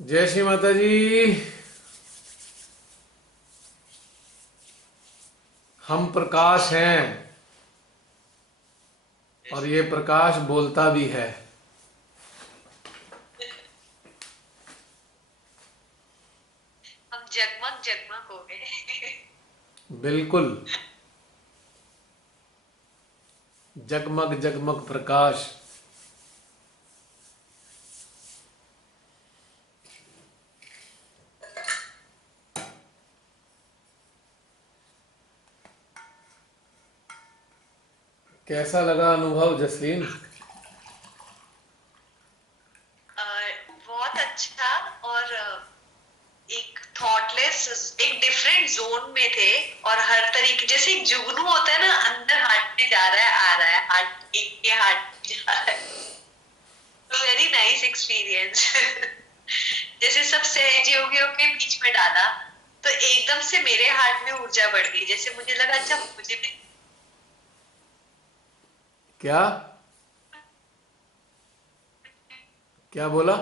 जय श्री माता जी। हम प्रकाश हैं और ये प्रकाश बोलता भी है। हम जगमग जगमग हो गए। बिल्कुल। जगमग जगमग प्रकाश। कैसा लगा अनुभव जसलीन? अ, बहुत अच्छा। और एक थॉटलेस, एक डिफरेंट जोन में थे। और हर तरीके, जैसे एक जुगनू होता है ना, अंदर हार्ट में जा रहा है, आ रहा है, हार्ट एक के हार्ट में जा रहा है। तो वेरी नाइस एक्सपीरियंस। जैसे सब सहयोगियों के बीच में डाला, तो एकदम से मेरे हार्ट में ऊर्जा बढ़ गई। जैसे मुझे लगा अच्छा मुझे भी क्या क्या बोला?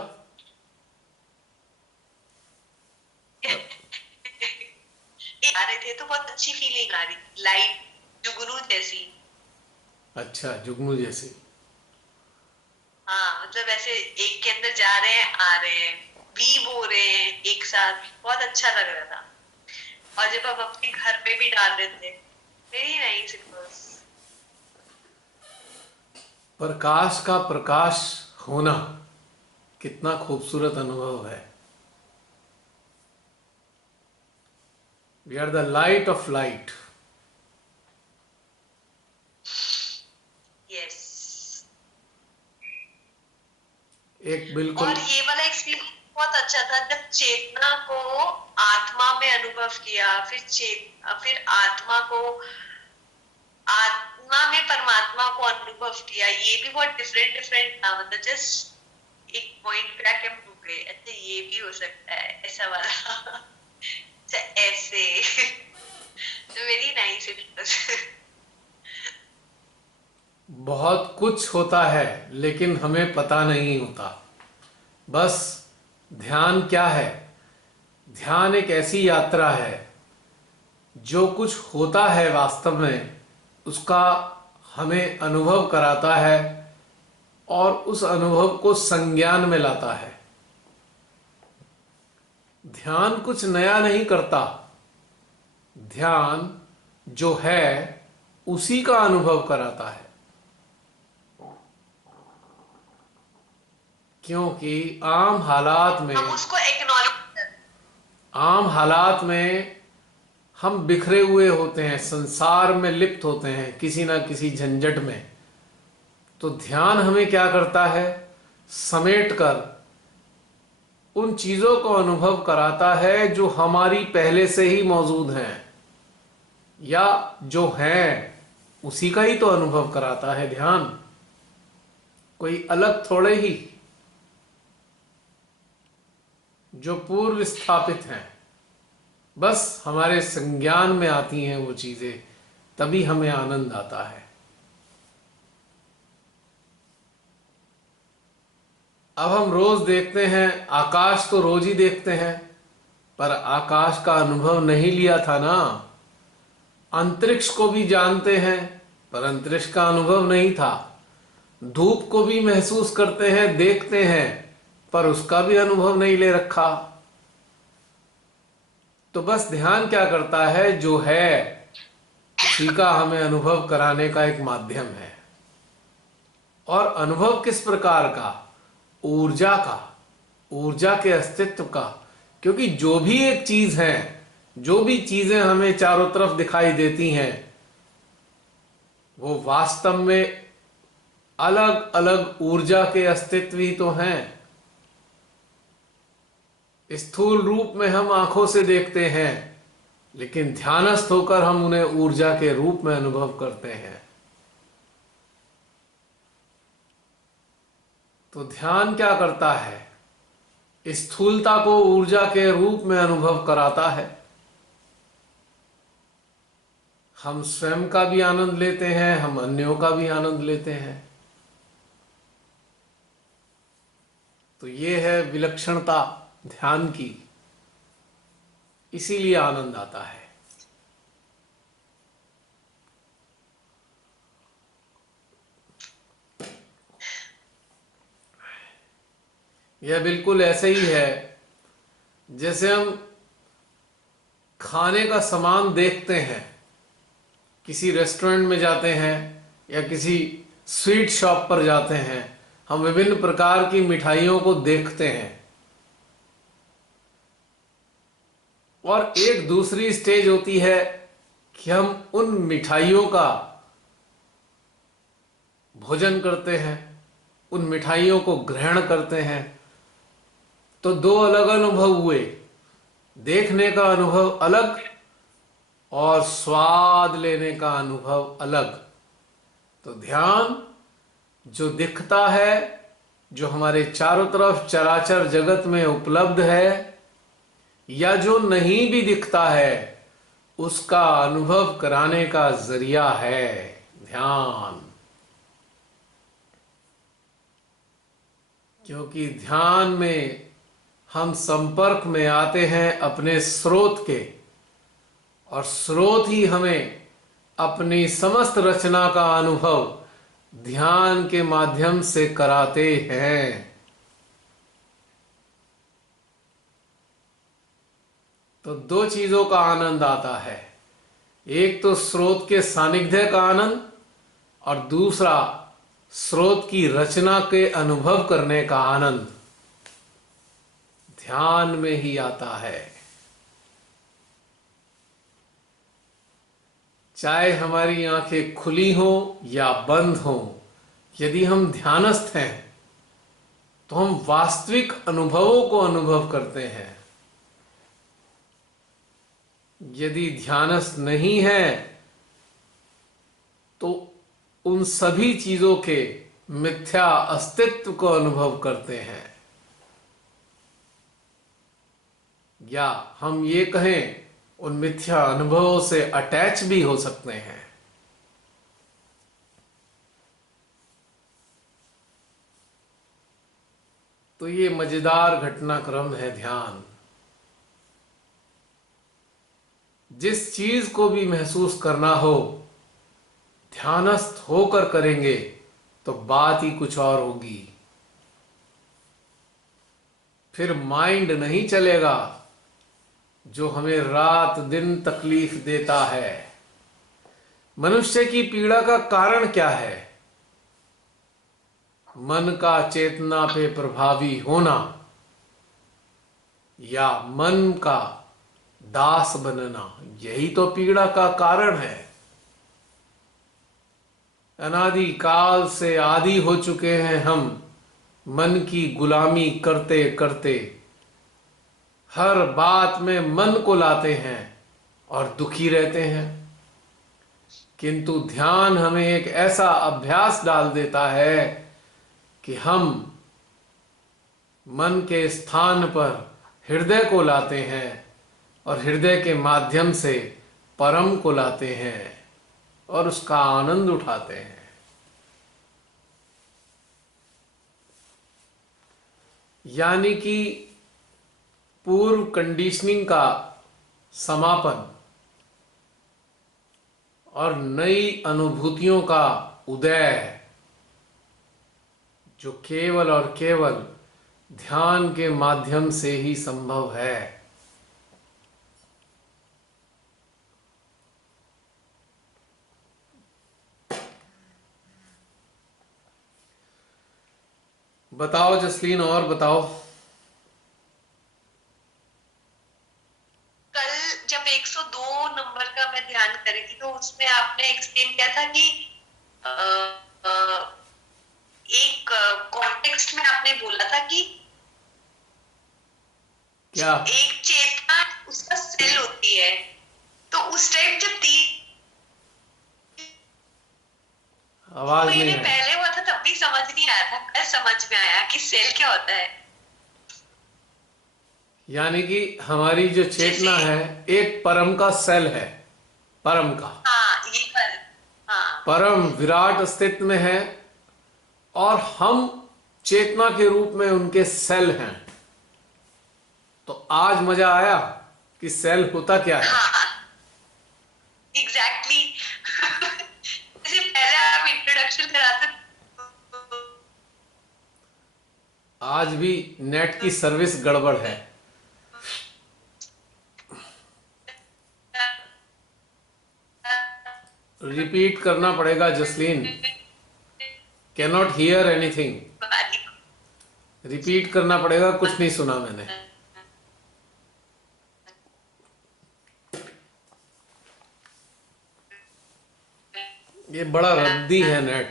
आ रहे थे, तो बहुत अच्छी फीलिंग आ रही थी, लाइट जुगनू जैसी। अच्छा, जुगनू जैसी। हाँ, मतलब ऐसे एक के अंदर जा रहे हैं, आ रहे हैं, वीव हो रहे हैं एक साथ। बहुत अच्छा लग रहा था। और जब हम अपने घर में भी डाल रहे थे, वेरी नाइस इट वाज। प्रकाश का प्रकाश होना कितना खूबसूरत अनुभव है। We are the light of light. Yes. एक बिल्कुल। और ये वाला एक्सपीरियंस बहुत अच्छा था, जब चेतना को आत्मा में अनुभव किया, फिर आत्मा को आत्मा में परमात्मा को अनुभव किया। ये भी बहुत डिफरेंट डिफरेंट था। मतलब जस्ट एक पॉइंट पे आके हम रुक गए, अच्छा ये भी हो सकता है ऐसा वाला। अच्छा ऐसे। Very nice it was. बहुत कुछ होता है लेकिन हमें पता नहीं होता। बस ध्यान क्या है? ध्यान एक ऐसी यात्रा है जो कुछ होता है वास्तव में उसका हमें अनुभव कराता है और उस अनुभव को संज्ञान में लाता है। ध्यान कुछ नया नहीं करता। ध्यान जो है उसी का अनुभव कराता है। क्योंकि हम उसको एक्नॉलेज। आम हालात में हम बिखरे हुए होते हैं, संसार में लिप्त होते हैं किसी ना किसी झंझट में। तो ध्यान हमें क्या करता है? समेट कर उन चीजों को अनुभव कराता है जो हमारी पहले से ही मौजूद हैं, या जो हैं उसी का ही तो अनुभव कराता है ध्यान। कोई अलग थोड़े ही। जो पूर्व स्थापित हैं, बस हमारे संज्ञान में आती हैं वो चीजें, तभी हमें आनंद आता है। अब हम रोज देखते हैं, आकाश तो रोज ही देखते हैं, पर आकाश का अनुभव नहीं लिया था ना। अंतरिक्ष को भी जानते हैं, पर अंतरिक्ष का अनुभव नहीं था। धूप को भी महसूस करते हैं, देखते हैं, पर उसका भी अनुभव नहीं ले रखा। तो बस ध्यान क्या करता है? जो है उसी का हमें अनुभव कराने का एक माध्यम है। और अनुभव किस प्रकार का? ऊर्जा का, ऊर्जा के अस्तित्व का। क्योंकि जो भी एक चीज है, जो भी चीजें हमें चारों तरफ दिखाई देती हैं, वो वास्तव में अलग अलग ऊर्जा के अस्तित्व ही तो हैं। स्थूल रूप में हम आंखों से देखते हैं, लेकिन ध्यानस्थ होकर हम उन्हें ऊर्जा के रूप में अनुभव करते हैं। तो ध्यान क्या करता है? स्थूलता को ऊर्जा के रूप में अनुभव कराता है। हम स्वयं का भी आनंद लेते हैं, हम अन्यों का भी आनंद लेते हैं। तो ये है विलक्षणता ध्यान की, इसीलिए आनंद आता है। यह बिल्कुल ऐसे ही है जैसे हम खाने का सामान देखते हैं, किसी रेस्टोरेंट में जाते हैं या किसी स्वीट शॉप पर जाते हैं, हम विभिन्न प्रकार की मिठाइयों को देखते हैं, और एक दूसरी स्टेज होती है कि हम उन मिठाइयों का भोजन करते हैं, उन मिठाइयों को ग्रहण करते हैं। तो दो अलग अनुभव हुए, देखने का अनुभव अलग और स्वाद लेने का अनुभव अलग। तो ध्यान जो दिखता है, जो हमारे चारों तरफ चराचर जगत में उपलब्ध है, या जो नहीं भी दिखता है, उसका अनुभव कराने का जरिया है ध्यान। क्योंकि ध्यान में हम संपर्क में आते हैं अपने स्रोत के, और स्रोत ही हमें अपनी समस्त रचना का अनुभव ध्यान के माध्यम से कराते हैं। तो दो चीजों का आनंद आता है, एक तो स्रोत के सानिध्य का आनंद, और दूसरा स्रोत की रचना के अनुभव करने का आनंद ध्यान में ही आता है। चाहे हमारी आंखें खुली हों या बंद हों, यदि हम ध्यानस्थ हैं तो हम वास्तविक अनुभवों को अनुभव करते हैं। यदि ध्यानस्थ नहीं है तो उन सभी चीजों के मिथ्या अस्तित्व को अनुभव करते हैं, या हम ये कहें उन मिथ्या अनुभवों से अटैच भी हो सकते हैं। तो ये मजेदार घटनाक्रम है ध्यान। जिस चीज को भी महसूस करना हो, ध्यानस्थ होकर करेंगे तो बात ही कुछ और होगी। फिर माइंड नहीं चलेगा जो हमें रात दिन तकलीफ देता है। मनुष्य की पीड़ा का कारण क्या है? मन का चेतना पे प्रभावी होना, या मन का दास बनना, यही तो पीड़ा का कारण है। अनादि काल से आदी हो चुके हैं हम मन की गुलामी करते करते। हर बात में मन को लाते हैं और दुखी रहते हैं, किंतु ध्यान हमें एक ऐसा अभ्यास डाल देता है कि हम मन के स्थान पर हृदय को लाते हैं, और हृदय के माध्यम से परम को लाते हैं और उसका आनंद उठाते हैं। यानी कि पूर्व कंडीशनिंग का समापन और नई अनुभूतियों का उदय, जो केवल और केवल ध्यान के माध्यम से ही संभव है। बताओ जसलीन, और बताओ। कल जब 102 नंबर का मैं ध्यान करी थी, तो उसमें आपने एक्सप्लेन किया था कि अ, अ, एक कॉन्टेक्स्ट में आपने बोला था कि क्या? एक चेतना उसका सेल होती है। तो उस टाइम जब आवाज नहीं महीने है। पहले हुआ था तब भी समझ नहीं आया था, कल समझ में आया कि सेल क्या होता है। यानी कि हमारी जो चेतना है एक परम का सेल है, परम का। हाँ, ये पर, हाँ परम विराट अस्तित्व में है, और हम चेतना के रूप में उनके सेल हैं। तो आज मजा आया कि सेल होता क्या है। हाँ, एग्जैक्टली। जैसे पहले आप इंट्रोडक्शन कराते आज भी नेट की सर्विस गड़बड़ है। रिपीट करना पड़ेगा Jasleen, cannot hear anything. Repeat करना पड़ेगा, कुछ नहीं सुना मैंने। ये बड़ा रद्दी है नेट।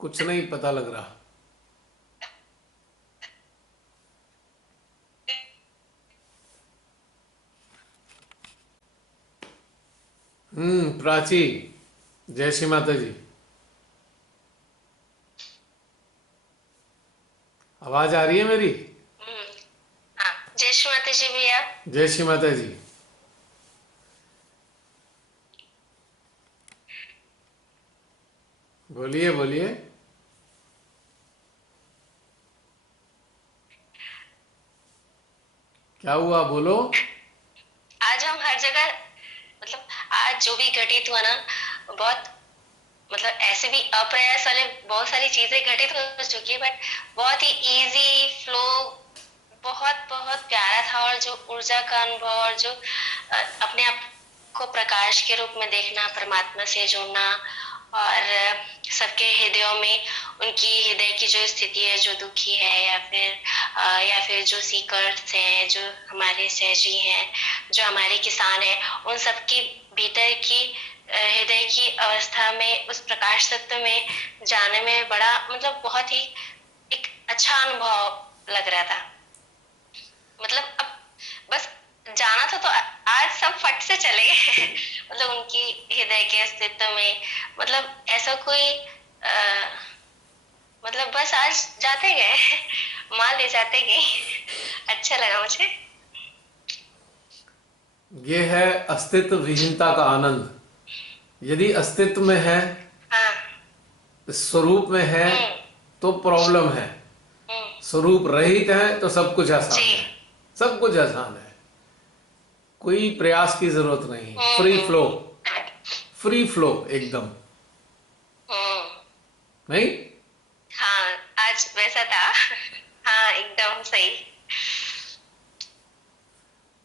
कुछ नहीं पता लग रहा। प्राची, जय श्री माता जी। आवाज आ रही है मेरी? हाँ, जय श्री माता जी भैया। जय श्री माता जी। बोलिए बोलिए। क्या हुआ, बोलो। आज हम हर जगह, मतलब आज जो भी घटित हुआ ना, बहुत, मतलब ऐसे भी अप्रयास वाले बहुत सारी चीजें घटित हो चुकी है, बट बहुत ही इजी फ्लो, बहुत बहुत प्यारा था। और जो ऊर्जा का अनुभव, और जो अपने आप को प्रकाश के रूप में देखना, परमात्मा से जुड़ना, और सबके हृदयों में उनकी हृदय की जो स्थिति है, जो दुखी है, या फिर जो सीकर्स हैं, जो हमारे सहजी हैं, जो हमारे किसान हैं, उन सबके भीतर की हृदय की अवस्था में, उस प्रकाश तत्व में जाने में बड़ा, मतलब बहुत ही एक अच्छा अनुभव लग रहा था। मतलब अब बस जाना था, तो आज सब फट से चले गए। मतलब उनकी हृदय के अस्तित्व में, मतलब ऐसा कोई मतलब बस आज जाते गए। माँ ले जाते गए। अच्छा लगा मुझे। ये है अस्तित्व विहीनता का आनंद। यदि अस्तित्व में है, हाँ। स्वरूप में है, हम्म। तो प्रॉब्लम है। हम्म। स्वरूप रहित है तो सब कुछ आसान जी। है। सब कुछ आसान है, कोई प्रयास की जरूरत नहीं। फ्री हम्म। फ्लो, फ्री फ्लो एकदम। हम्म। नहीं? हाँ, आज वैसा था। हाँ, एकदम सही।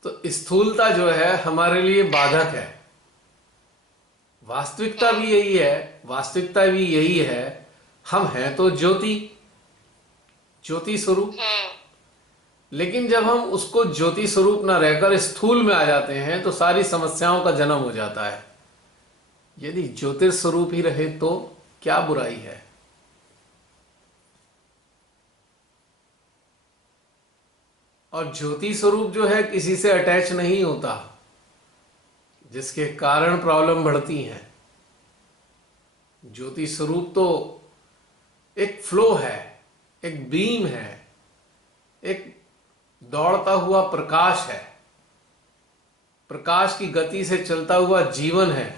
तो स्थूलता जो है हमारे लिए बाधक है। वास्तविकता भी यही है, वास्तविकता भी यही है। हम हैं तो ज्योति, ज्योति स्वरूप। हम्म। लेकिन जब हम उसको ज्योति स्वरूप ना रहकर स्थूल में आ जाते हैं तो सारी समस्याओं का जन्म हो जाता है। यदि ज्योतिर्स्वरूप ही रहे तो क्या बुराई है। और ज्योति स्वरूप जो है किसी से अटैच नहीं होता, जिसके कारण प्रॉब्लम बढ़ती हैं। ज्योति स्वरूप तो एक फ्लो है, एक बीम है, एक दौड़ता हुआ प्रकाश है, प्रकाश की गति से चलता हुआ जीवन है।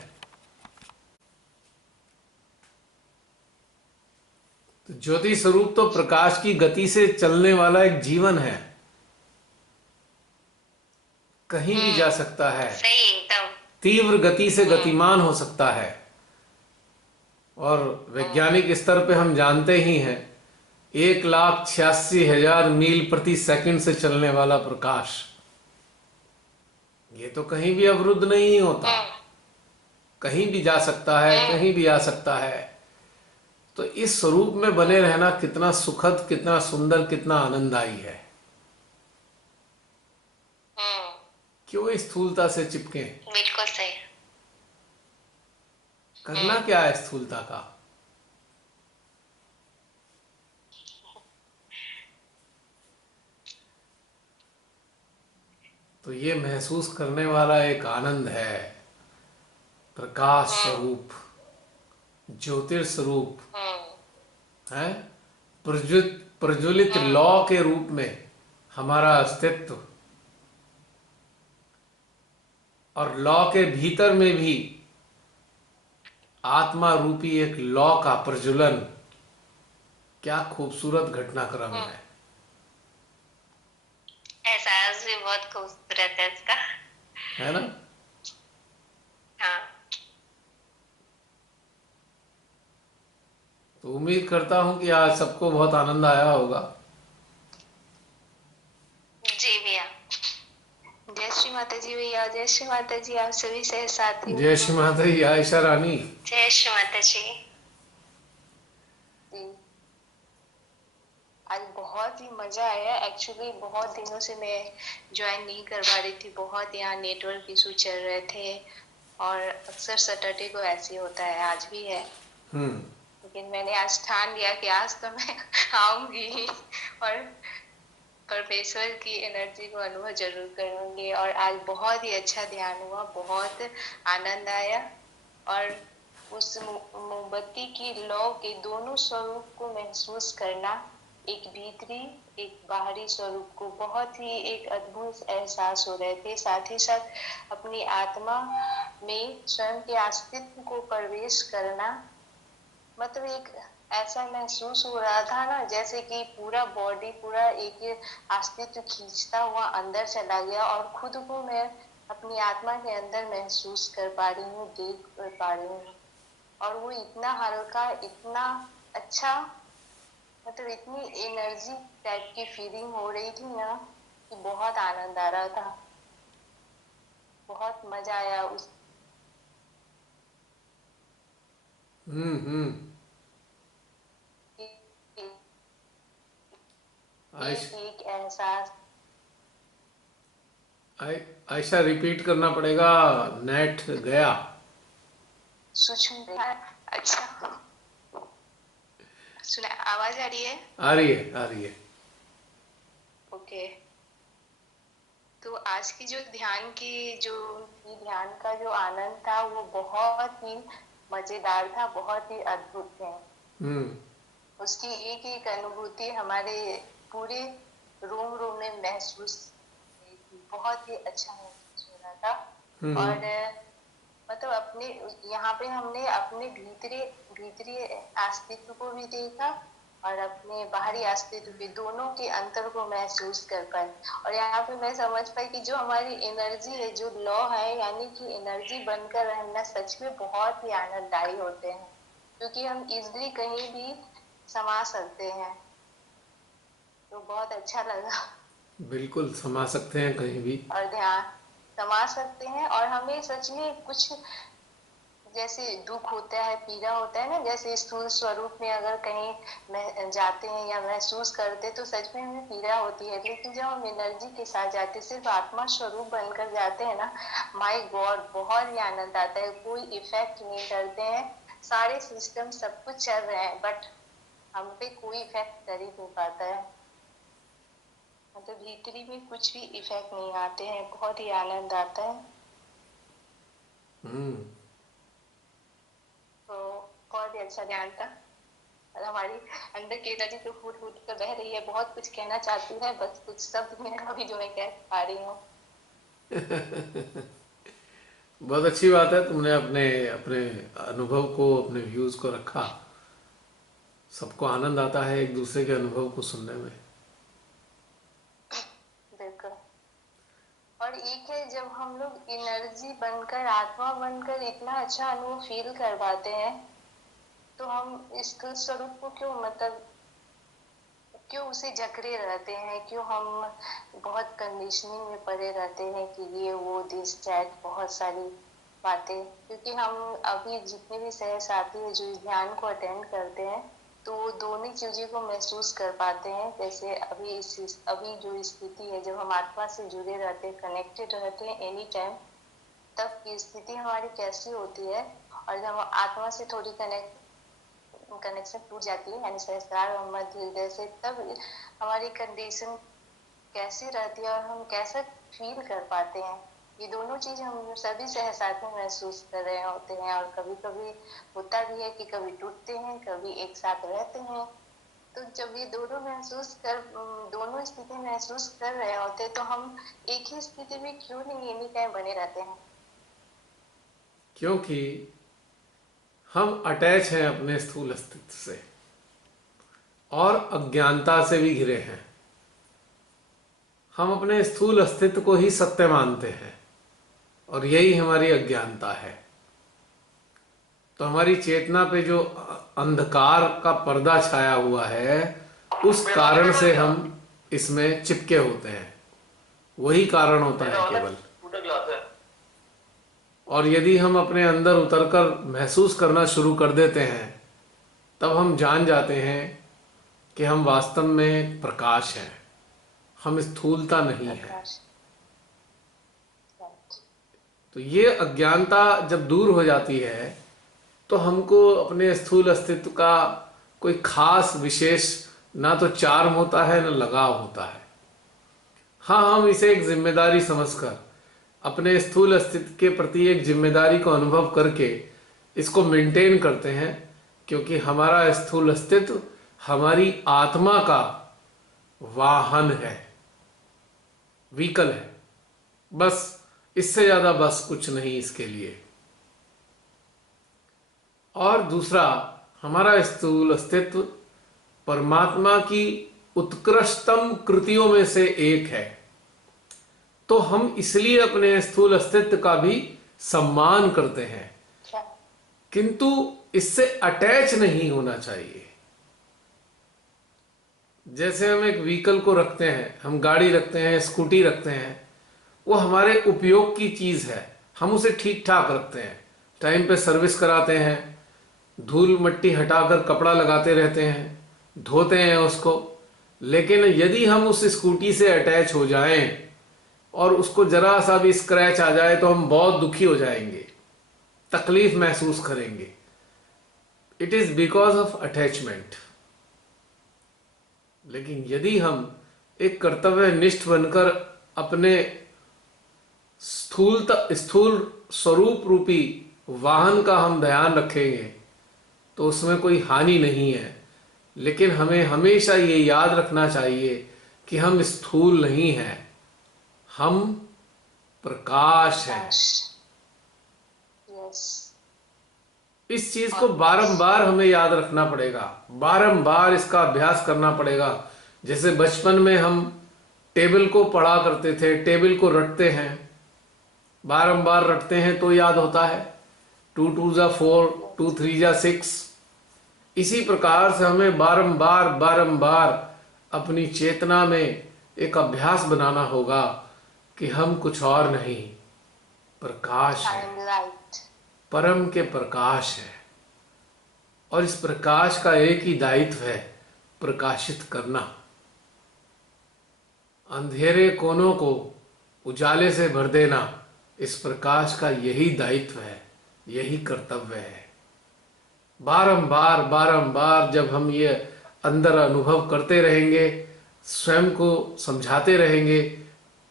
तो ज्योति स्वरूप तो प्रकाश की गति से चलने वाला एक जीवन है, कहीं भी जा सकता है, सही, एकदम। तीव्र गति से गतिमान हो सकता है। और वैज्ञानिक स्तर पे हम जानते ही हैं, 1,86,000 मील प्रति सेकंड से चलने वाला प्रकाश, ये तो कहीं भी अवरुद्ध नहीं होता, कहीं भी जा सकता है, कहीं भी आ सकता है। तो इस स्वरूप में बने रहना कितना सुखद, कितना सुंदर, कितना आनंददायी है। क्यों स्थूलता से चिपके? बिल्कुल सही। करना क्या है स्थूलता का? तो ये महसूस करने वाला एक आनंद है। प्रकाश स्वरूप, ज्योतिर्स्वरूप है, प्रज्वलित लौ के रूप में हमारा अस्तित्व। और लौ के भीतर में भी आत्मा रूपी एक लौ का प्रज्वलन, क्या खूबसूरत घटनाक्रम हम्म, है। एहसास भी बहुत खूबसूरत है इसका। है ना। हाँ। तो उम्मीद करता हूँ कि आज सबको बहुत आनंद आया होगा। जी भैया। जय श्री माता जी भैया, जय श्री माता जी आप सभी सहसाथियों जय को। श्री माता जी आयशा रानी। जय श्री माता जी। जी, आज बहुत ही मजा आया। एक्चुअली बहुत दिनों से मैं ज्वाइन नहीं कर पा रही थी, बहुत यहाँ नेटवर्क इशू चल रहे थे और अक्सर सैटरडे को ऐसे ही होता है, आज भी है। हम्म। लेकिन मैंने आज ठान लिया कि आज तो मैं आऊंगी ही और परमेश्वर की एनर्जी को अनुभव जरूर करूंगी। और आज बहुत ही अच्छा ध्यान हुआ, बहुत आनंद आया। और उस मोमबत्ती की लौ के दोनों स्वरूप को महसूस करना, एक भीतरी एक बाहरी स्वरूप को, बहुत ही एक अद्भुत एहसास हो रहे थे। साथ ही साथ अपनी आत्मा में स्वयं के अस्तित्व को प्रवेश करना, मतलब एक ऐसा महसूस हो रहा था ना, जैसे कि पूरा बॉडी, पूरा एक अस्तित्व खींचता हुआ अंदर चला गया और खुद को मैं अपनी आत्मा के अंदर महसूस कर पा रही हूँ, देख पा रही हूँ। और वो इतना हल्का, इतना अच्छा, मतलब इतनी एनर्जी टाइप की फीलिंग हो रही थी ना कि बहुत आनंद आ रहा था, बहुत मजा आया उस हम्म। आयश एक एहसास। आय, आयशा रिपीट करना पड़ेगा, नेट गया। सूक्ष्म। अच्छा, सुना आवाज आ रही है? आ रही है, आ रही है। ओके। तो आज की जो ध्यान की जो थी, ध्यान का जो आनंद था वो बहुत ही मजेदार था, बहुत ही अद्भुत है। हम्म। उसकी एक एक अनुभूति हमारे पूरे रोम रोम में महसूस हुई थी, बहुत ही अच्छा महसूस हो रहा था। हम्म। और मतलब अपने यहाँ पे हमने अपने भीतरी भीतरी अस्तित्व को भी देखा और अपने बाहरी अस्तित्व भी, दोनों के अंतर को महसूस कर पाए। और यहाँ पे मैं समझ पाई कि जो हमारी एनर्जी है, जो लॉ है, यानी कि एनर्जी बनकर रहना सच में बहुत ही आनंददायी होते हैं, क्योंकि हम इजिली कहीं भी समा सकते हैं। तो बहुत अच्छा लगा। बिल्कुल समा सकते हैं कहीं भी। और ध्यान समा सकते हैं, और हमें सच में कुछ जैसे दुख होता है, पीड़ा होता है ना, जैसे स्थूल स्वरूप में अगर कहीं जाते हैं या महसूस करते तो सच में हमें पीड़ा होती है। लेकिन जब हम एनर्जी के साथ जाते, सिर्फ आत्मा स्वरूप बनकर जाते हैं ना, माय गॉड, बहुत ही आनंद आता है। कोई इफेक्ट नहीं करते हैं, सारे सिस्टम सब कुछ चल रहे हैं, बट हम पे कोई इफेक्ट कर ही नहीं पाता है। मतलब भीतरी में कुछ भी इफेक्ट नहीं आते हैं, बहुत ही आनंद आता है। हम्म। तो बहुत ही अच्छा ध्यान था। और हमारी अंदर की एनर्जी तो फूट फूट कर बह रही है, बहुत कुछ कहना चाहती है, बस कुछ शब्द में अभी जो मैं कह पा रही हूँ। बहुत अच्छी बात है, तुमने अपने अपने अनुभव को, अपने व्यूज को रखा। सबको आनंद आता है एक दूसरे के अनुभव को सुनने में। बिल्कुल। और एक है, जब हम लोग एनर्जी बनकर, आत्मा बनकर इतना अच्छा अनुभव फील कर पाते हैं, तो हम इस स्वरूप को क्यों, मतलब क्यों उसे जकड़े रहते हैं, क्यों हम बहुत कंडीशनिंग में पड़े रहते हैं कि ये वो दिस दैट, बहुत सारी बातें। क्योंकि हम अभी जितने भी सहसाथी हैं जो इस ध्यान को अटेंड करते हैं, तो वो दोनों चीजों को महसूस कर पाते हैं। जैसे अभी जो स्थिति है, जब हम आत्मा से जुड़े रहते हैं, कनेक्टेड रहते हैं एनी टाइम, तब की स्थिति हमारी कैसी होती है। और जब हम आत्मा से थोड़ी कनेक्शन टूट जाती है, यानी सहस्त्रार और मध्य हृदय से, तब हमारी कंडीशन कैसी रहती है और हम कैसा फील कर पाते हैं। ये दोनों चीज हम सभी सहसाथ में महसूस कर रहे होते हैं। और कभी कभी होता भी है कि कभी टूटते हैं, कभी एक साथ रहते हैं। तो जब ये दोनों स्थिति महसूस कर रहे होते, तो हम एक ही स्थिति में क्यों नहीं एनी टाइम बने रहते हैं। क्योंकि हम अटैच हैं अपने स्थूल अस्तित्व से। और अज्ञानता से भी घिरे हैं। हम अपने स्थूल अस्तित्व को ही सत्य मानते हैं और यही हमारी अज्ञानता है। तो हमारी चेतना पे जो अंधकार का पर्दा छाया हुआ है, उस कारण से हम इसमें चिपके होते हैं। वही कारण होता है केवल। और यदि हम अपने अंदर उतरकर महसूस करना शुरू कर देते हैं, तब हम जान जाते हैं कि हम वास्तव में प्रकाश हैं, हम स्थूलता नहीं है। तो ये अज्ञानता जब दूर हो जाती है तो हमको अपने स्थूल अस्तित्व का कोई खास विशेष ना तो चार्म होता है ना लगाव होता है। हाँ, हम इसे एक जिम्मेदारी समझकर अपने स्थूल अस्तित्व के प्रति एक जिम्मेदारी को अनुभव करके इसको मेंटेन करते हैं, क्योंकि हमारा स्थूल अस्तित्व हमारी आत्मा का वाहन है, व्हीकल है। बस इससे ज्यादा बस कुछ नहीं इसके लिए। और दूसरा, हमारा स्थूल अस्तित्व परमात्मा की उत्कृष्टतम कृतियों में से एक है। तो हम इसलिए अपने स्थूल अस्तित्व का भी सम्मान करते हैं, किंतु इससे अटैच नहीं होना चाहिए। जैसे हम एक व्हीकल को रखते हैं, हम गाड़ी रखते हैं, स्कूटी रखते हैं, वो हमारे उपयोग की चीज है, हम उसे ठीक ठाक रखते हैं, टाइम पे सर्विस कराते हैं, धूल मिट्टी हटाकर कपड़ा लगाते रहते हैं, धोते हैं उसको। लेकिन यदि हम उस स्कूटी से अटैच हो जाएं और उसको जरा सा भी स्क्रैच आ जाए तो हम बहुत दुखी हो जाएंगे, तकलीफ महसूस करेंगे। It is because of attachment. लेकिन यदि हम एक कर्तव्यनिष्ठ बनकर अपने स्थूल स्वरूप रूपी वाहन का हम ध्यान रखेंगे तो उसमें कोई हानि नहीं है। लेकिन हमें हमेशा ये याद रखना चाहिए कि हम स्थूल नहीं हैं, हम प्रकाश हैं। इस चीज को बारंबार हमें याद रखना पड़ेगा, बारंबार इसका अभ्यास करना पड़ेगा। जैसे बचपन में हम टेबल को पढ़ा करते थे, टेबल को रटते हैं, बारंबार रटते हैं तो याद होता है। 2 2 जा 4, 2 3 जा 6। इसी प्रकार से हमें बारंबार बारंबार अपनी चेतना में एक अभ्यास बनाना होगा कि हम कुछ और नहीं, प्रकाश है, परम के प्रकाश है। और इस प्रकाश का एक ही दायित्व है, प्रकाशित करना। अंधेरे कोनों को उजाले से भर देना, इस प्रकाश का यही दायित्व है, यही कर्तव्य है। बारंबार बारंबार जब हम ये अंदर अनुभव करते रहेंगे, स्वयं को समझाते रहेंगे,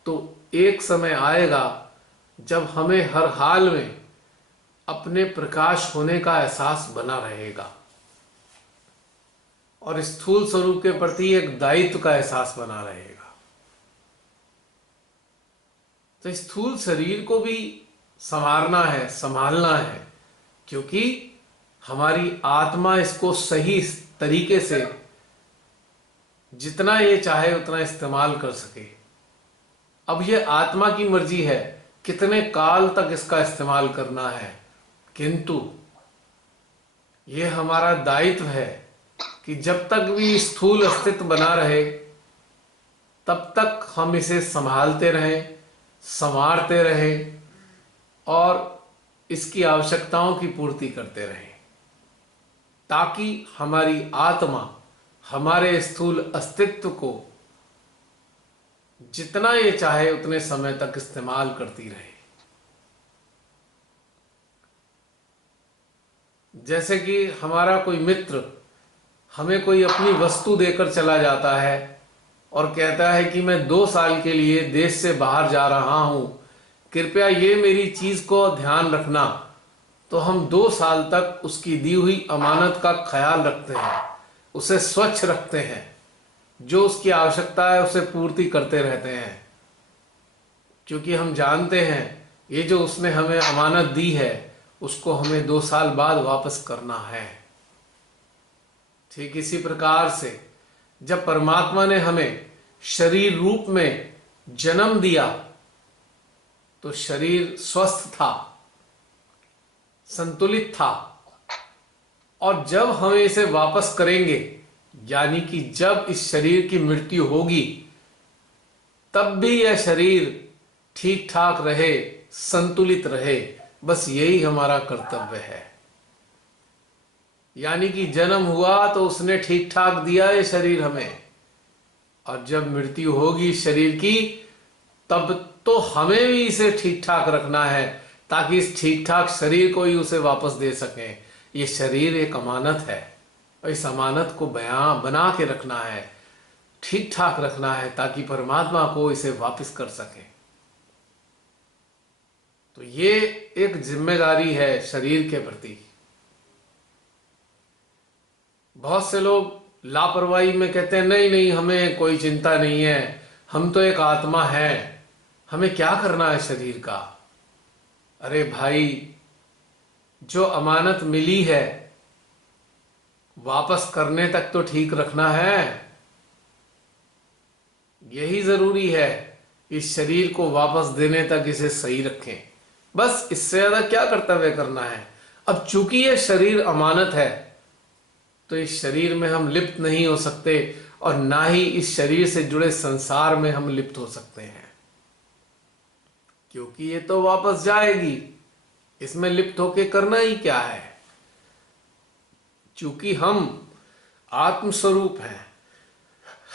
तो एक समय आएगा जब हमें हर हाल में अपने प्रकाश होने का एहसास बना रहेगा और स्थूल स्वरूप के प्रति एक दायित्व का एहसास बना रहेगा। तो स्थूल शरीर को भी संवारना है, संभालना है, क्योंकि हमारी आत्मा इसको सही तरीके से जितना ये चाहे उतना इस्तेमाल कर सके। अब ये आत्मा की मर्जी है कितने काल तक इसका इस्तेमाल करना है, किंतु ये हमारा दायित्व है कि जब तक भी स्थूल अस्तित्व बना रहे तब तक हम इसे संभालते रहें, संवारते रहें और इसकी आवश्यकताओं की पूर्ति करते रहें, ताकि हमारी आत्मा हमारे स्थूल अस्तित्व को जितना ये चाहे उतने समय तक इस्तेमाल करती रहे। जैसे कि हमारा कोई मित्र हमें कोई अपनी वस्तु देकर चला जाता है और कहता है कि मैं 2 साल के लिए देश से बाहर जा रहा हूं, कृपया ये मेरी चीज को ध्यान रखना। तो हम 2 साल तक उसकी दी हुई अमानत का ख्याल रखते हैं, उसे स्वच्छ रखते हैं, जो उसकी आवश्यकता है उसे पूर्ति करते रहते हैं, क्योंकि हम जानते हैं ये जो उसने हमें अमानत दी है उसको हमें 2 साल बाद वापस करना है। ठीक इसी प्रकार से जब परमात्मा ने हमें शरीर रूप में जन्म दिया तो शरीर स्वस्थ था, संतुलित था, और जब हम इसे वापस करेंगे, यानी कि जब इस शरीर की मृत्यु होगी, तब भी यह शरीर ठीक ठाक रहे, संतुलित रहे। बस यही हमारा कर्तव्य है। यानी कि जन्म हुआ तो उसने ठीक ठाक दिया ये शरीर हमें, और जब मृत्यु होगी शरीर की, तब तो हमें भी इसे ठीक ठाक रखना है, ताकि इस ठीक ठाक शरीर को ही उसे वापस दे सकें। ये शरीर एक अमानत है, और इस अमानत को बना के रखना है, ठीक ठाक रखना है, ताकि परमात्मा को इसे वापस कर सकें। तो ये एक जिम्मेदारी है शरीर के प्रति। बहुत से लोग लापरवाही में कहते हैं नहीं नहीं, हमें कोई चिंता नहीं है, हम तो एक आत्मा है, हमें क्या करना है शरीर का। अरे भाई, जो अमानत मिली है वापस करने तक तो ठीक रखना है। यही जरूरी है, इस शरीर को वापस देने तक इसे सही रखें। बस इससे ज्यादा क्या कर्तव्य करना है। अब चूंकि यह शरीर अमानत है, तो इस शरीर में हम लिप्त नहीं हो सकते, और ना ही इस शरीर से जुड़े संसार में हम लिप्त हो सकते हैं, क्योंकि ये तो वापस जाएगी। इसमें लिप्त होके करना ही क्या है। चूंकि हम आत्म स्वरूप हैं,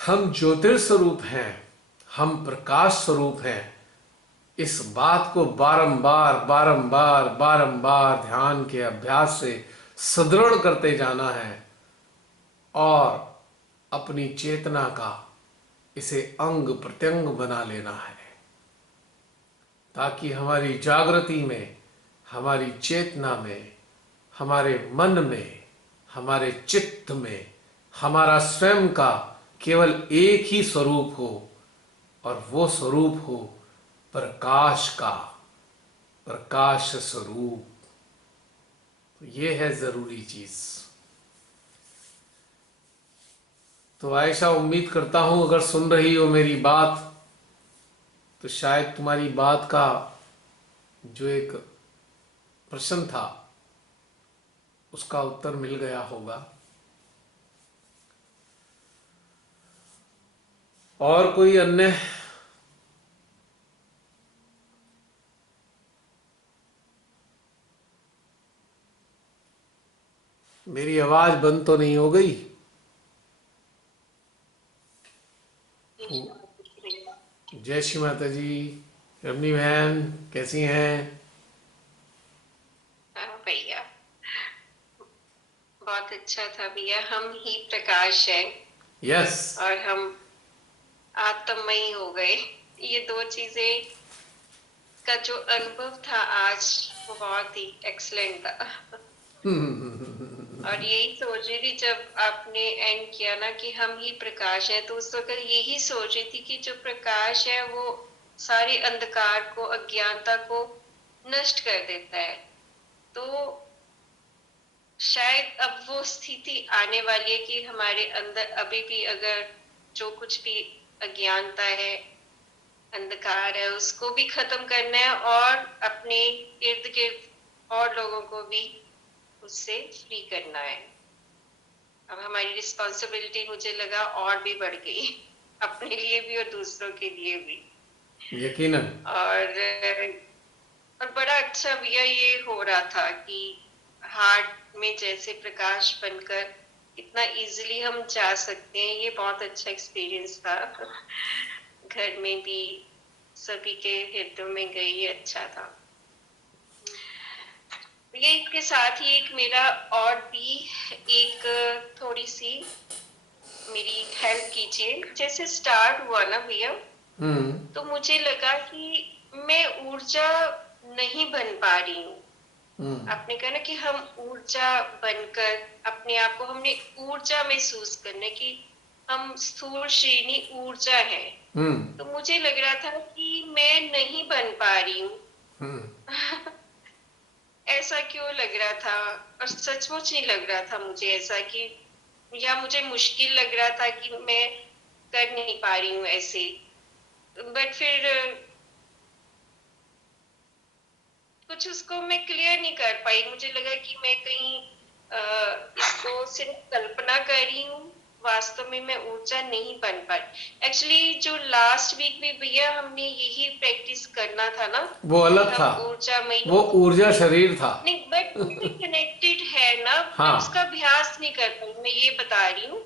हम ज्योतिर्स्वरूप हैं, हम प्रकाश स्वरूप हैं, इस बात को बारंबार बारंबार बारंबार ध्यान के अभ्यास से सुदृढ़ करते जाना है, और अपनी चेतना का इसे अंग प्रत्यंग बना लेना है, ताकि हमारी जागृति में, हमारी चेतना में, हमारे मन में, हमारे चित्त में हमारा स्वयं का केवल एक ही स्वरूप हो, और वो स्वरूप हो प्रकाश का, प्रकाश स्वरूप। तो ये है जरूरी चीज। तो आयशा, उम्मीद करता हूं अगर सुन रही हो मेरी बात, तो शायद तुम्हारी बात का जो एक प्रश्न था उसका उत्तर मिल गया होगा। और कोई अन्य? मेरी आवाज बंद तो नहीं हो गई? जय श्री माता जी। रमनी बहन कैसी हैं? हाँ भैया, बहुत अच्छा था भैया। हम ही प्रकाश है यस। और हम आत्ममयी हो गए। ये दो चीजें का जो अनुभव था आज, वो बहुत ही एक्सलेंट था। और यही सोच रही थी जब आपने एंड किया ना कि हम ही प्रकाश है, तो उस वक्त यही सोच रही थी कि जो प्रकाश है वो सारे अंधकार को, अज्ञानता को नष्ट कर देता है। तो शायद अब वो स्थिति आने वाली है कि हमारे अंदर अभी भी अगर जो कुछ भी अज्ञानता है, अंधकार है, उसको भी खत्म करना है, और अपने इर्द गिर्द और लोगों को भी उससे फ्री करना है। अब हमारी रिस्पॉन्सिबिलिटी मुझे लगा और भी बढ़ गई, अपने लिए भी और दूसरों के लिए भी। यकीनन। और बड़ा अच्छा भैया ये हो रहा था कि हार्ट में जैसे प्रकाश बनकर इतना इजीली हम जा सकते हैं, ये बहुत अच्छा एक्सपीरियंस था। घर में भी सभी के हृदय में गई, ये अच्छा था। ये इसके साथ ही एक मेरा और भी एक थोड़ी सी मेरी हेल्प कीजिए। जैसे स्टार्ट हुआ ना भैया, तो मुझे लगा कि मैं ऊर्जा नहीं बन पा रही हूँ। आपने कहा ना कि हम ऊर्जा बनकर अपने आप को, हमने ऊर्जा महसूस करने की, हम स्थूल श्रेणी ऊर्जा है। तो मुझे लग रहा था कि मैं नहीं बन पा रही हूँ। ऐसा क्यों लग रहा था? और सचमुच नहीं लग रहा था मुझे ऐसा कि या मुझे मुश्किल लग रहा था कि मैं कर नहीं पा रही हूँ ऐसे, बट फिर कुछ उसको मैं क्लियर नहीं कर पाई। मुझे लगा कि मैं कहीं इसको सिर्फ कल्पना कर रही हूँ, वास्तव में मैं ऊर्जा नहीं बन पाई। एक्चुअली जो लास्ट वीक भी भैया हमने यही प्रैक्टिस करना था ना, वो अलग हम था, ऊर्जामयी, वो ऊर्जा शरीर था। नहीं बट उससे कनेक्टेड है ना, हाँ। मैं उसका अभ्यास नहीं कर पाई, मैं ये बता रही हूँ।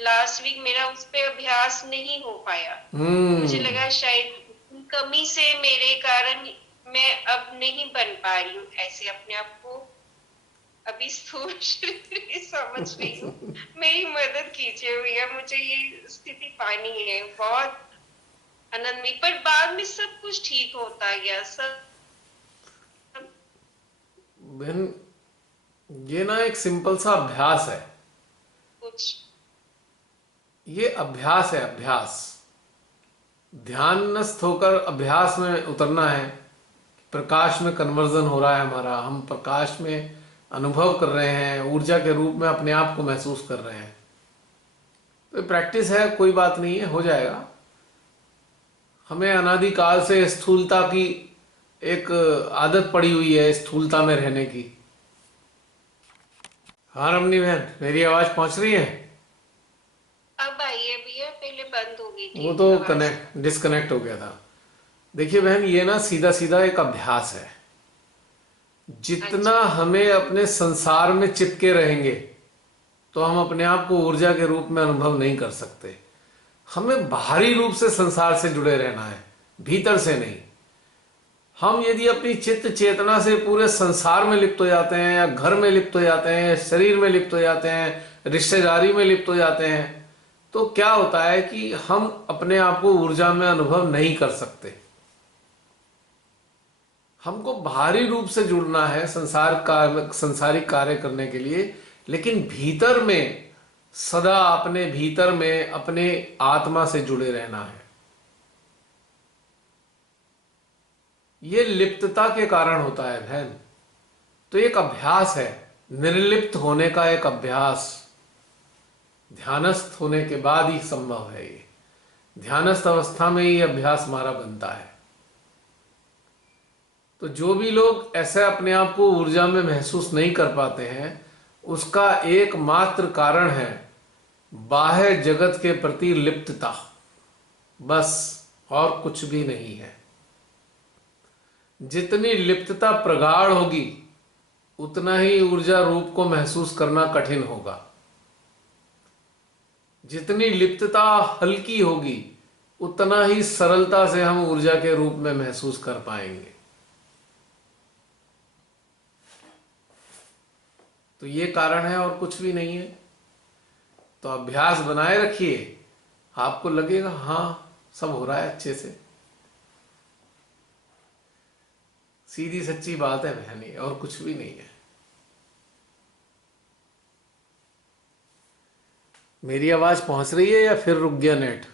लास्ट वीक मेरा उस पे अभ्यास नहीं हो पाया। मुझे लगा शायद कमी से मेरे कारण मैं अब नहीं बन पा रही हूँ ऐसे अपने आप को अभी स्थूल शरीर समझ रही हूँ। मेरी मदद कीजिए भैया, मुझे ये स्थिति पानी है बहुत आनंद में, पर बाद में सब कुछ ठीक होता गया सब। बहन, ये ना एक सिंपल सा अभ्यास है, कुछ ये अभ्यास है, अभ्यास। ध्यानस्थ होकर अभ्यास में उतरना है। प्रकाश में कन्वर्जन हो रहा है हमारा, हम प्रकाश में अनुभव कर रहे हैं, ऊर्जा के रूप में अपने आप को महसूस कर रहे हैं। तो प्रैक्टिस है, कोई बात नहीं है, हो जाएगा। हमें अनादिकाल से स्थूलता की एक आदत पड़ी हुई है, स्थूलता में रहने की। हाँ रमनी बहन, मेरी आवाज पहुंच रही है? अब आई है भैया, पहले बंद हो गई थी, वो तो आवाज। डिस्कनेक्ट हो गया था। देखिए बहन, ये ना सीधा सीधा एक अभ्यास है। जितना हमें अपने संसार में चिपके रहेंगे तो हम अपने आप को ऊर्जा के रूप में अनुभव नहीं कर सकते। हमें बाहरी रूप से संसार से जुड़े रहना है, भीतर से नहीं। हम यदि अपनी चित्त चेतना से पूरे संसार में लिप्त हो जाते हैं, या घर में लिप्त हो जाते हैं, या शरीर में लिप्त हो जाते हैं, रिश्तेदारी में लिप्त हो जाते हैं, तो क्या होता है कि हम अपने आप को ऊर्जा में अनुभव नहीं कर सकते। हमको बाहरी रूप से जुड़ना है संसारिक कार्य करने के लिए, लेकिन भीतर में सदा अपने भीतर में अपने आत्मा से जुड़े रहना है। ये लिप्तता के कारण होता है बहन। तो एक अभ्यास है, निर्लिप्त होने का एक अभ्यास। ध्यानस्थ होने के बाद ही संभव है ये। ध्यानस्थ अवस्था में ही अभ्यास हमारा बनता है। तो जो भी लोग ऐसे अपने आप को ऊर्जा में महसूस नहीं कर पाते हैं, उसका एकमात्र कारण है बाह्य जगत के प्रति लिप्तता, बस, और कुछ भी नहीं है। जितनी लिप्तता प्रगाढ़ होगी उतना ही ऊर्जा रूप को महसूस करना कठिन होगा। जितनी लिप्तता हल्की होगी उतना ही सरलता से हम ऊर्जा के रूप में महसूस कर पाएंगे। तो ये कारण है और कुछ भी नहीं है। तो अभ्यास बनाए रखिए, आपको लगेगा हाँ सब हो रहा है अच्छे से। सीधी सच्ची बात है बहन, ये और कुछ भी नहीं है। मेरी आवाज पहुंच रही है या फिर रुक गया नेट?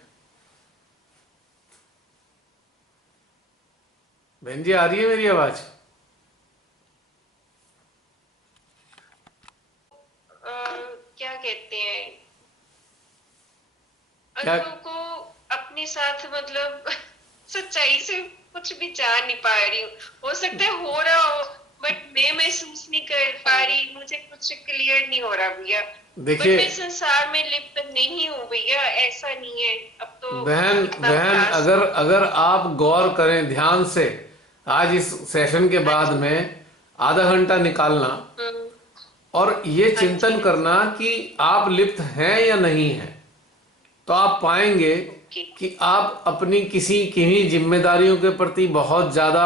बहन जी, आ रही है मेरी आवाज? क्या कहते हैं, क्या? अनुभव को अपने साथ मतलब सच्चाई से कुछ भी जान नहीं पा रही हूँ। हो सकता है हो रहा हो, बट मैं महसूस नहीं कर पा रही, मुझे कुछ क्लियर नहीं हो रहा भैया। देखिए, मैं संसार में लिप्त नहीं हूँ भैया, ऐसा नहीं है। अब तो बहन अगर आप गौर करें ध्यान से, आज इस सेशन के बाद में आधा घंटा निकालना और ये चिंतन करना कि आप लिप्त हैं या नहीं हैं, तो आप पाएंगे कि आप अपनी किन्हीं जिम्मेदारियों के प्रति बहुत ज्यादा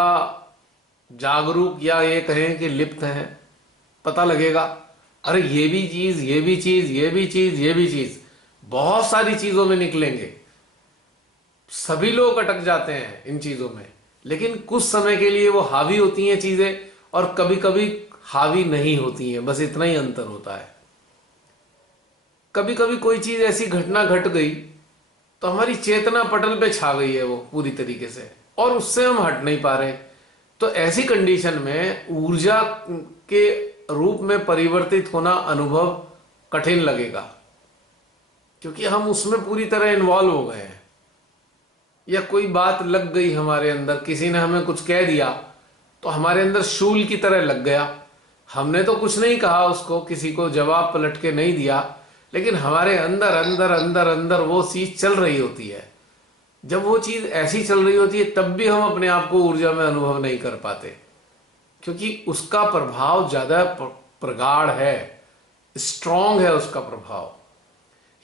जागरूक, या ये कहें कि लिप्त हैं। पता लगेगा, अरे ये भी चीज, ये भी चीज, ये भी चीज, ये भी चीज, बहुत सारी चीजों में निकलेंगे। सभी लोग अटक जाते हैं इन चीजों में, लेकिन कुछ समय के लिए वो हावी होती हैं चीजें, और कभी कभी हावी नहीं होती हैं। बस इतना ही अंतर होता है। कभी कभी कोई चीज ऐसी घटना घट गई तो हमारी चेतना पटल पे छा गई है वो पूरी तरीके से, और उससे हम हट नहीं पा रहे। तो ऐसी कंडीशन में ऊर्जा के रूप में परिवर्तित होना अनुभव कठिन लगेगा। क्योंकि हम उसमें पूरी तरह इन्वॉल्व हो गए हैं। या कोई बात लग गई हमारे अंदर, किसी ने हमें कुछ कह दिया तो हमारे अंदर शूल की तरह लग गया। हमने तो कुछ नहीं कहा उसको, किसी को जवाब पलट के नहीं दिया, लेकिन हमारे अंदर अंदर अंदर अंदर वो चीज चल रही होती है। जब वो चीज ऐसी चल रही होती है तब भी हम अपने आप को ऊर्जा में अनुभव नहीं कर पाते, क्योंकि उसका प्रभाव ज्यादा प्रगाढ़ है, स्ट्रांग है उसका प्रभाव।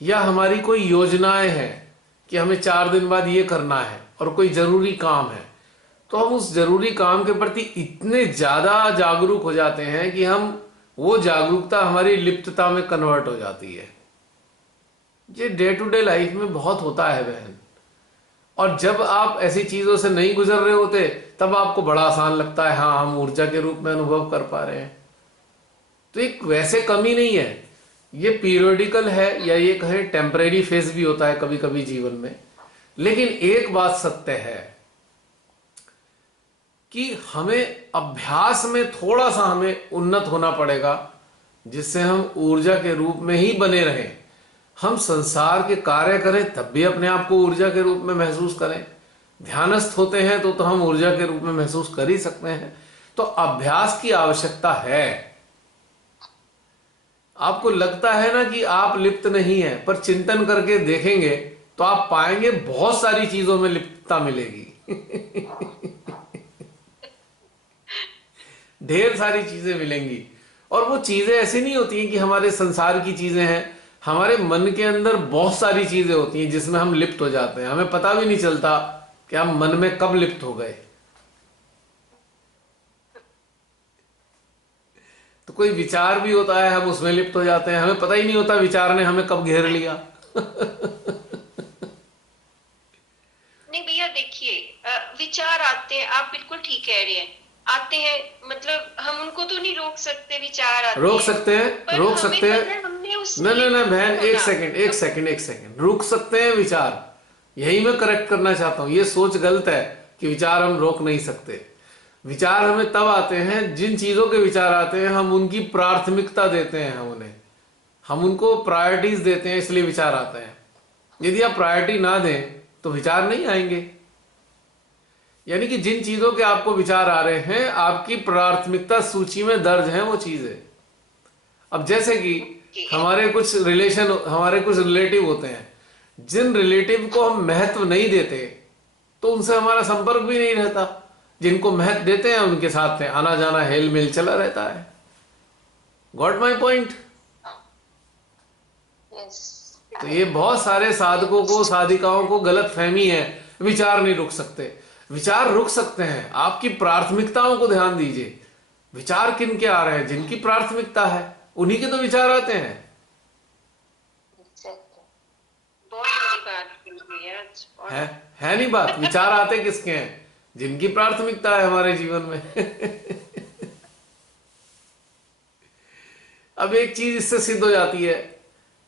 या हमारी कोई योजनाएं हैं कि हमें 4 दिन बाद ये करना है और कोई जरूरी काम है, तो हम उस जरूरी काम के प्रति इतने ज्यादा जागरूक हो जाते हैं कि हम वो जागरूकता हमारी लिप्तता में कन्वर्ट हो जाती है। ये डे टू डे लाइफ में बहुत होता है बहन। और जब आप ऐसी चीजों से नहीं गुजर रहे होते तब आपको बड़ा आसान लगता है, हाँ हम ऊर्जा के रूप में अनुभव कर पा रहे हैं। तो एक वैसे कमी नहीं है, ये पीरियडिकल है, या ये कहें टेम्परेरी फेज भी होता है कभी कभी जीवन में। लेकिन एक बात सत्य है कि हमें अभ्यास में थोड़ा सा हमें उन्नत होना पड़ेगा, जिससे हम ऊर्जा के रूप में ही बने रहें। हम संसार के कार्य करें तब भी अपने आप को ऊर्जा के रूप में महसूस करें। ध्यानस्थ होते हैं तो हम ऊर्जा के रूप में महसूस कर ही सकते हैं। तो अभ्यास की आवश्यकता है। आपको लगता है ना कि आप लिप्त नहीं है, पर चिंतन करके देखेंगे तो आप पाएंगे बहुत सारी चीजों में लिप्तता मिलेगी। ढेर सारी चीजें मिलेंगी। और वो चीजें ऐसी नहीं होती हैं कि हमारे संसार की चीजें हैं, हमारे मन के अंदर बहुत सारी चीजें होती हैं जिसमें हम लिप्त हो जाते हैं, हमें पता भी नहीं चलता कि हम मन में कब लिप्त हो गए। तो कोई विचार भी होता है, हम उसमें लिप्त हो जाते हैं, हमें पता ही नहीं होता विचार ने हमें कब घेर लिया। नहीं भैया देखिए, विचार आते हैं, आप बिल्कुल ठीक कह रहे हैं, आते हैं, मतलब हम उनको तो नहीं रोक सकते, विचार आते रोक हैं, सकते हैं, पर रोक हमें सकते हैं। पता है हमने उस नहीं बहन, होना। एक सेकंड, रुक सकते हैं विचार। यही मैं करेक्ट करना चाहता हूं, ये सोच गलत है कि विचार हम रोक नहीं सकते। विचार हमें तब आते हैं, जिन चीजों के विचार आते हैं हम उनकी प्राथमिकता देते हैं, हम उनको प्रायोरिटीज देते हैं, इसलिए विचार आते हैं। यदि आप प्रायोरिटी ना दें तो विचार नहीं आएंगे। यानी कि जिन चीजों के आपको विचार आ रहे हैं, आपकी प्राथमिकता सूची में दर्ज है वो चीजें। अब जैसे कि हमारे कुछ रिलेटिव होते हैं, जिन रिलेटिव को हम महत्व नहीं देते तो उनसे हमारा संपर्क भी नहीं रहता। जिनको महत्व देते हैं उनके साथ आना जाना हेल मेल चला रहता है। Got my point? तो ये बहुत सारे साधकों को, साधिकाओं को गलत फहमी है, विचार नहीं रुक सकते। विचार रुक सकते हैं, आपकी प्राथमिकताओं को ध्यान दीजिए। विचार किन के आ रहे हैं? जिनकी प्राथमिकता है उन्हीं के तो विचार आते हैं। बहुत बड़ी बात है नहीं बात? विचार आते किसके हैं? जिनकी प्राथमिकता है हमारे जीवन में। अब एक चीज इससे सिद्ध हो जाती है,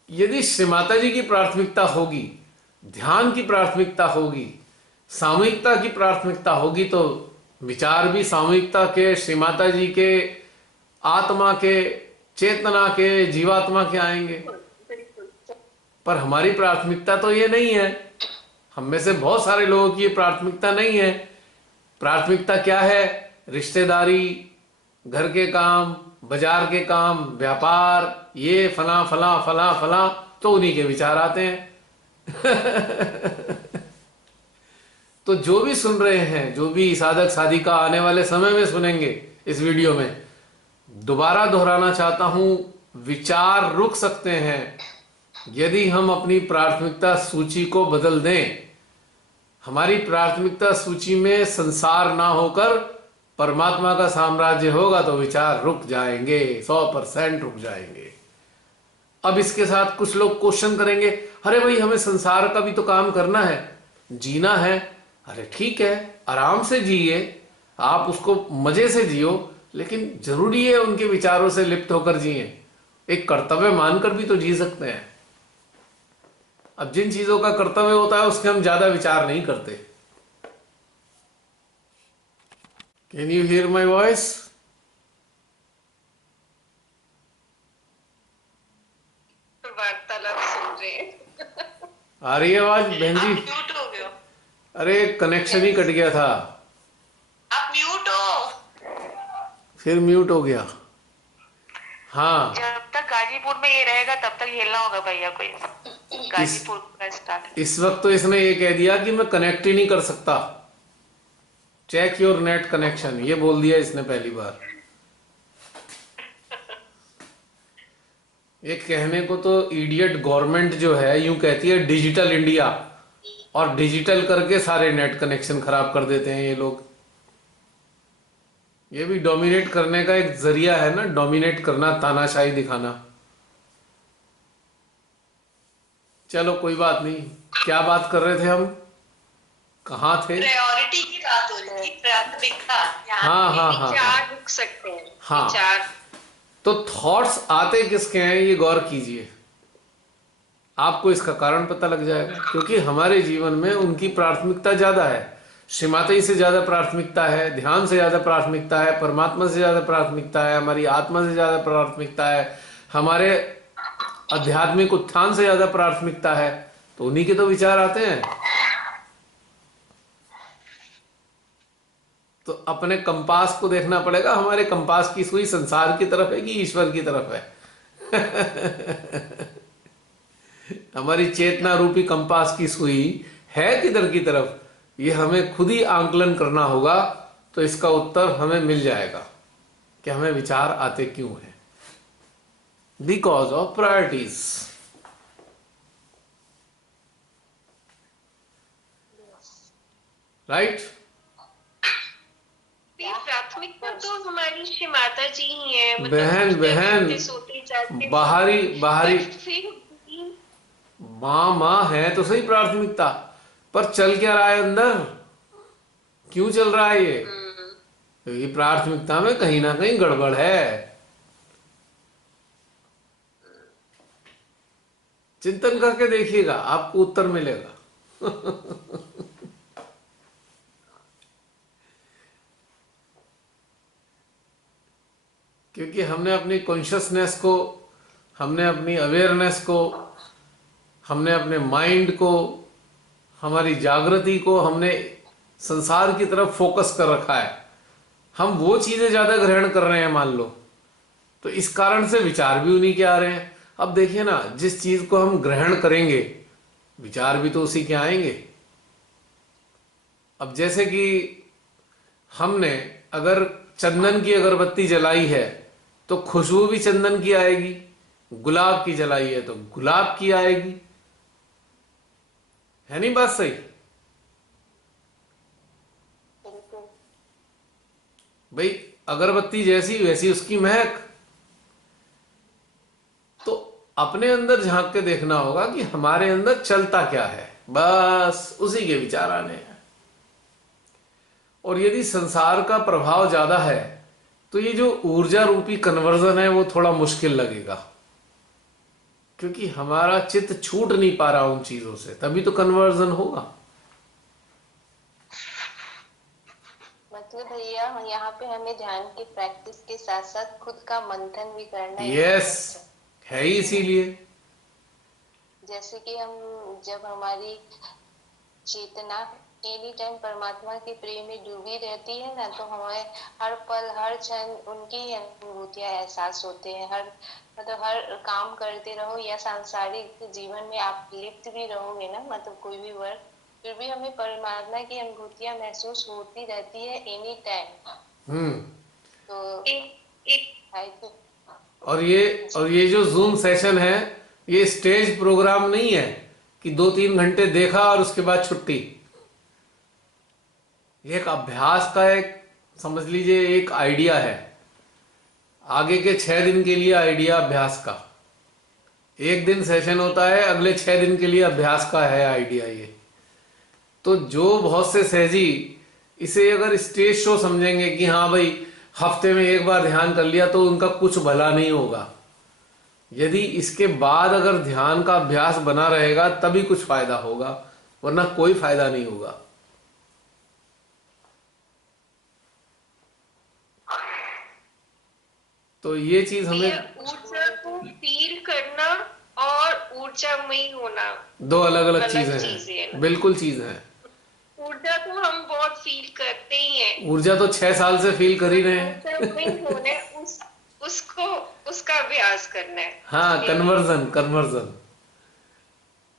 यदि श्री माता जी की प्राथमिकता होगी, ध्यान की प्राथमिकता होगी, सामूहिकता की प्राथमिकता होगी, तो विचार भी सामूहिकता के, श्री माता जी के, आत्मा के, चेतना के, जीवात्मा के आएंगे। पर हमारी प्राथमिकता तो ये नहीं है। हम में से बहुत सारे लोगों की ये प्राथमिकता नहीं है। प्राथमिकता क्या है? रिश्तेदारी, घर के काम, बाजार के काम, व्यापार, ये फला फला फला फला, तो उन्हीं के विचार आते हैं। तो जो भी सुन रहे हैं, जो भी साधक साधिका आने वाले समय में सुनेंगे इस वीडियो में, दोबारा दोहराना चाहता हूं, विचार रुक सकते हैं यदि हम अपनी प्राथमिकता सूची को बदल दें। हमारी प्राथमिकता सूची में संसार ना होकर परमात्मा का साम्राज्य होगा तो विचार रुक जाएंगे, 100% रुक जाएंगे। अब इसके साथ कुछ लोग क्वेश्चन करेंगे, अरे भाई हमें संसार का भी तो काम करना है, जीना है। अरे ठीक है, आराम से जिए, आप उसको मजे से जियो, लेकिन जरूरी है उनके विचारों से लिप्त होकर जिए। एक कर्तव्य मानकर भी तो जी सकते हैं। अब जिन चीजों का कर्तव्य होता है उसके हम ज्यादा विचार नहीं करते। Can you here my voice? वार्तालाप सुन रहे हैं। आ रही है आवाज बहन आप जी? म्यूट हो गए हो। अरे कनेक्शन ही कट गया था, आप म्यूट हो। फिर म्यूट हो गया। हाँ, जब तक गाजीपुर में ये रहेगा तब तक हिलना होगा भैया को। इस गाजीपुर का स्टार्ट। इस वक्त तो इसने ये कह दिया कि मैं कनेक्ट ही नहीं कर सकता, चेक योर नेट कनेक्शन, ये बोल दिया इसने पहली बार। ये कहने को तो इडियट गवर्नमेंट जो है यूं कहती है डिजिटल इंडिया, और डिजिटल करके सारे नेट कनेक्शन खराब कर देते हैं ये लोग। ये भी डोमिनेट करने का एक जरिया है ना, डोमिनेट करना, तानाशाही दिखाना। चलो कोई बात नहीं, क्या बात कर रहे थे हम, कहाँ थे? प्रायोरिटी की बात हो रही थी, प्राथमिकता। हाँ हाँ हाँ विचार रुक सकते हैं। हाँ। विचार। तो थॉट्स आते किसके हैं ये गौर कीजिए, आपको इसका कारण पता लग जाएगा। क्योंकि हमारे जीवन में उनकी प्राथमिकता ज्यादा है, श्रीमाता से ज्यादा प्राथमिकता है, ध्यान से ज्यादा प्राथमिकता है, परमात्मा से ज्यादा प्राथमिकता है, हमारी आत्मा से ज्यादा प्राथमिकता है, हमारे आध्यात्मिक उत्थान से ज्यादा प्राथमिकता है। तो उन्हीं के तो विचार आते हैं। तो अपने कंपास को देखना पड़ेगा, हमारे कंपास की सुई संसार की तरफ है कि ईश्वर की तरफ है। हमारी चेतना रूपी कंपास की सुई है किधर की तरफ, ये हमें खुद ही आंकलन करना होगा। तो इसका उत्तर हमें मिल जाएगा कि हमें विचार आते क्यों हैं, बिकॉज ऑफ प्रायोरिटीज। राइट? ये प्राथमिकता तो हमारी श्री माता जी ही है। मतलब बहन उठते बहन, बैठते, सोते जागते, बाहरी बाहरी पर फिर भी माँ माँ है तो सही प्राथमिकता, पर चल क्या रहा है अंदर, क्यों चल रहा है ये? क्योंकि प्राथमिकता में कहीं ना कहीं गड़बड़ है। चिंतन करके देखिएगा, आपको उत्तर मिलेगा। क्योंकि हमने अपनी कॉन्शियसनेस को, हमने अपनी अवेयरनेस को, हमने अपने माइंड को, हमारी जागृति को हमने संसार की तरफ फोकस कर रखा है। हम वो चीजें ज्यादा ग्रहण कर रहे हैं मान लो, तो इस कारण से विचार भी उन्हीं के आ रहे हैं। अब देखिए ना, जिस चीज को हम ग्रहण करेंगे विचार भी तो उसी के आएंगे। अब जैसे कि हमने अगर चंदन की अगरबत्ती जलाई है तो खुशबू भी चंदन की आएगी, गुलाब की जलाई है तो गुलाब की आएगी। है नहीं बात सही? भाई अगरबत्ती जैसी वैसी उसकी महक। तो अपने अंदर झांक के देखना होगा कि हमारे अंदर चलता क्या है, बस उसी के विचार आने हैं। और यदि संसार का प्रभाव ज्यादा है तो ये जो ऊर्जा रूपी कन्वर्जन है वो थोड़ा मुश्किल लगेगा, क्योंकि हमारा चित्त छूट नहीं पा रहा उन चीजों से, तभी तो कन्वर्जन होगा। मतलब भैया यहाँ पे हमें ध्यान की प्रैक्टिस के साथ साथ खुद का मंथन भी करना यस, है ही इसीलिए। जैसे कि हम जब हमारी चेतना एनी टाइम परमात्मा के प्रेम में डूबी रहती है ना, तो हमें हर पल हर क्षण उनकी ही अनुभूतियां एहसास होते हैं। हर मतलब हर काम करते रहो या सांसारिक जीवन में आप लिप्त भी रहोगे ना, मतलब कोई भी वर्क, फिर भी हमें परमात्मा की अनुभूतियां महसूस होती रहती है एनी टाइम। तो एक और ये जो जूम सेशन है ये स्टेज प्रोग्राम नहीं है कि 2-3 घंटे देखा और उसके बाद छुट्टी। ये एक अभ्यास का एक, समझ लीजिए एक आइडिया है, आगे के 6 दिन के लिए आइडिया अभ्यास का। एक दिन सेशन होता है, अगले 6 दिन के लिए अभ्यास का है आइडिया ये। तो जो बहुत से सहजी इसे अगर स्टेज शो समझेंगे कि हाँ भाई हफ्ते में एक बार ध्यान कर लिया तो उनका कुछ भला नहीं होगा। यदि इसके बाद अगर ध्यान का अभ्यास बना रहेगा तभी कुछ फायदा होगा, वरना कोई फायदा नहीं होगा। तो ये चीज हमें ऊर्जा को फील करना और ऊर्जामयी होना दो अलग अलग अलग चीजें चीजें हैं, है ना। बिल्कुल चीज है। ऊर्जा तो हम बहुत फील करते ही हैं, ऊर्जा तो 6 साल से फील कर ही रहे हैं। ऊर्जामयी होना है, उसको उसका अभ्यास करना है हाँ, उसके लिए। Conversion conversion.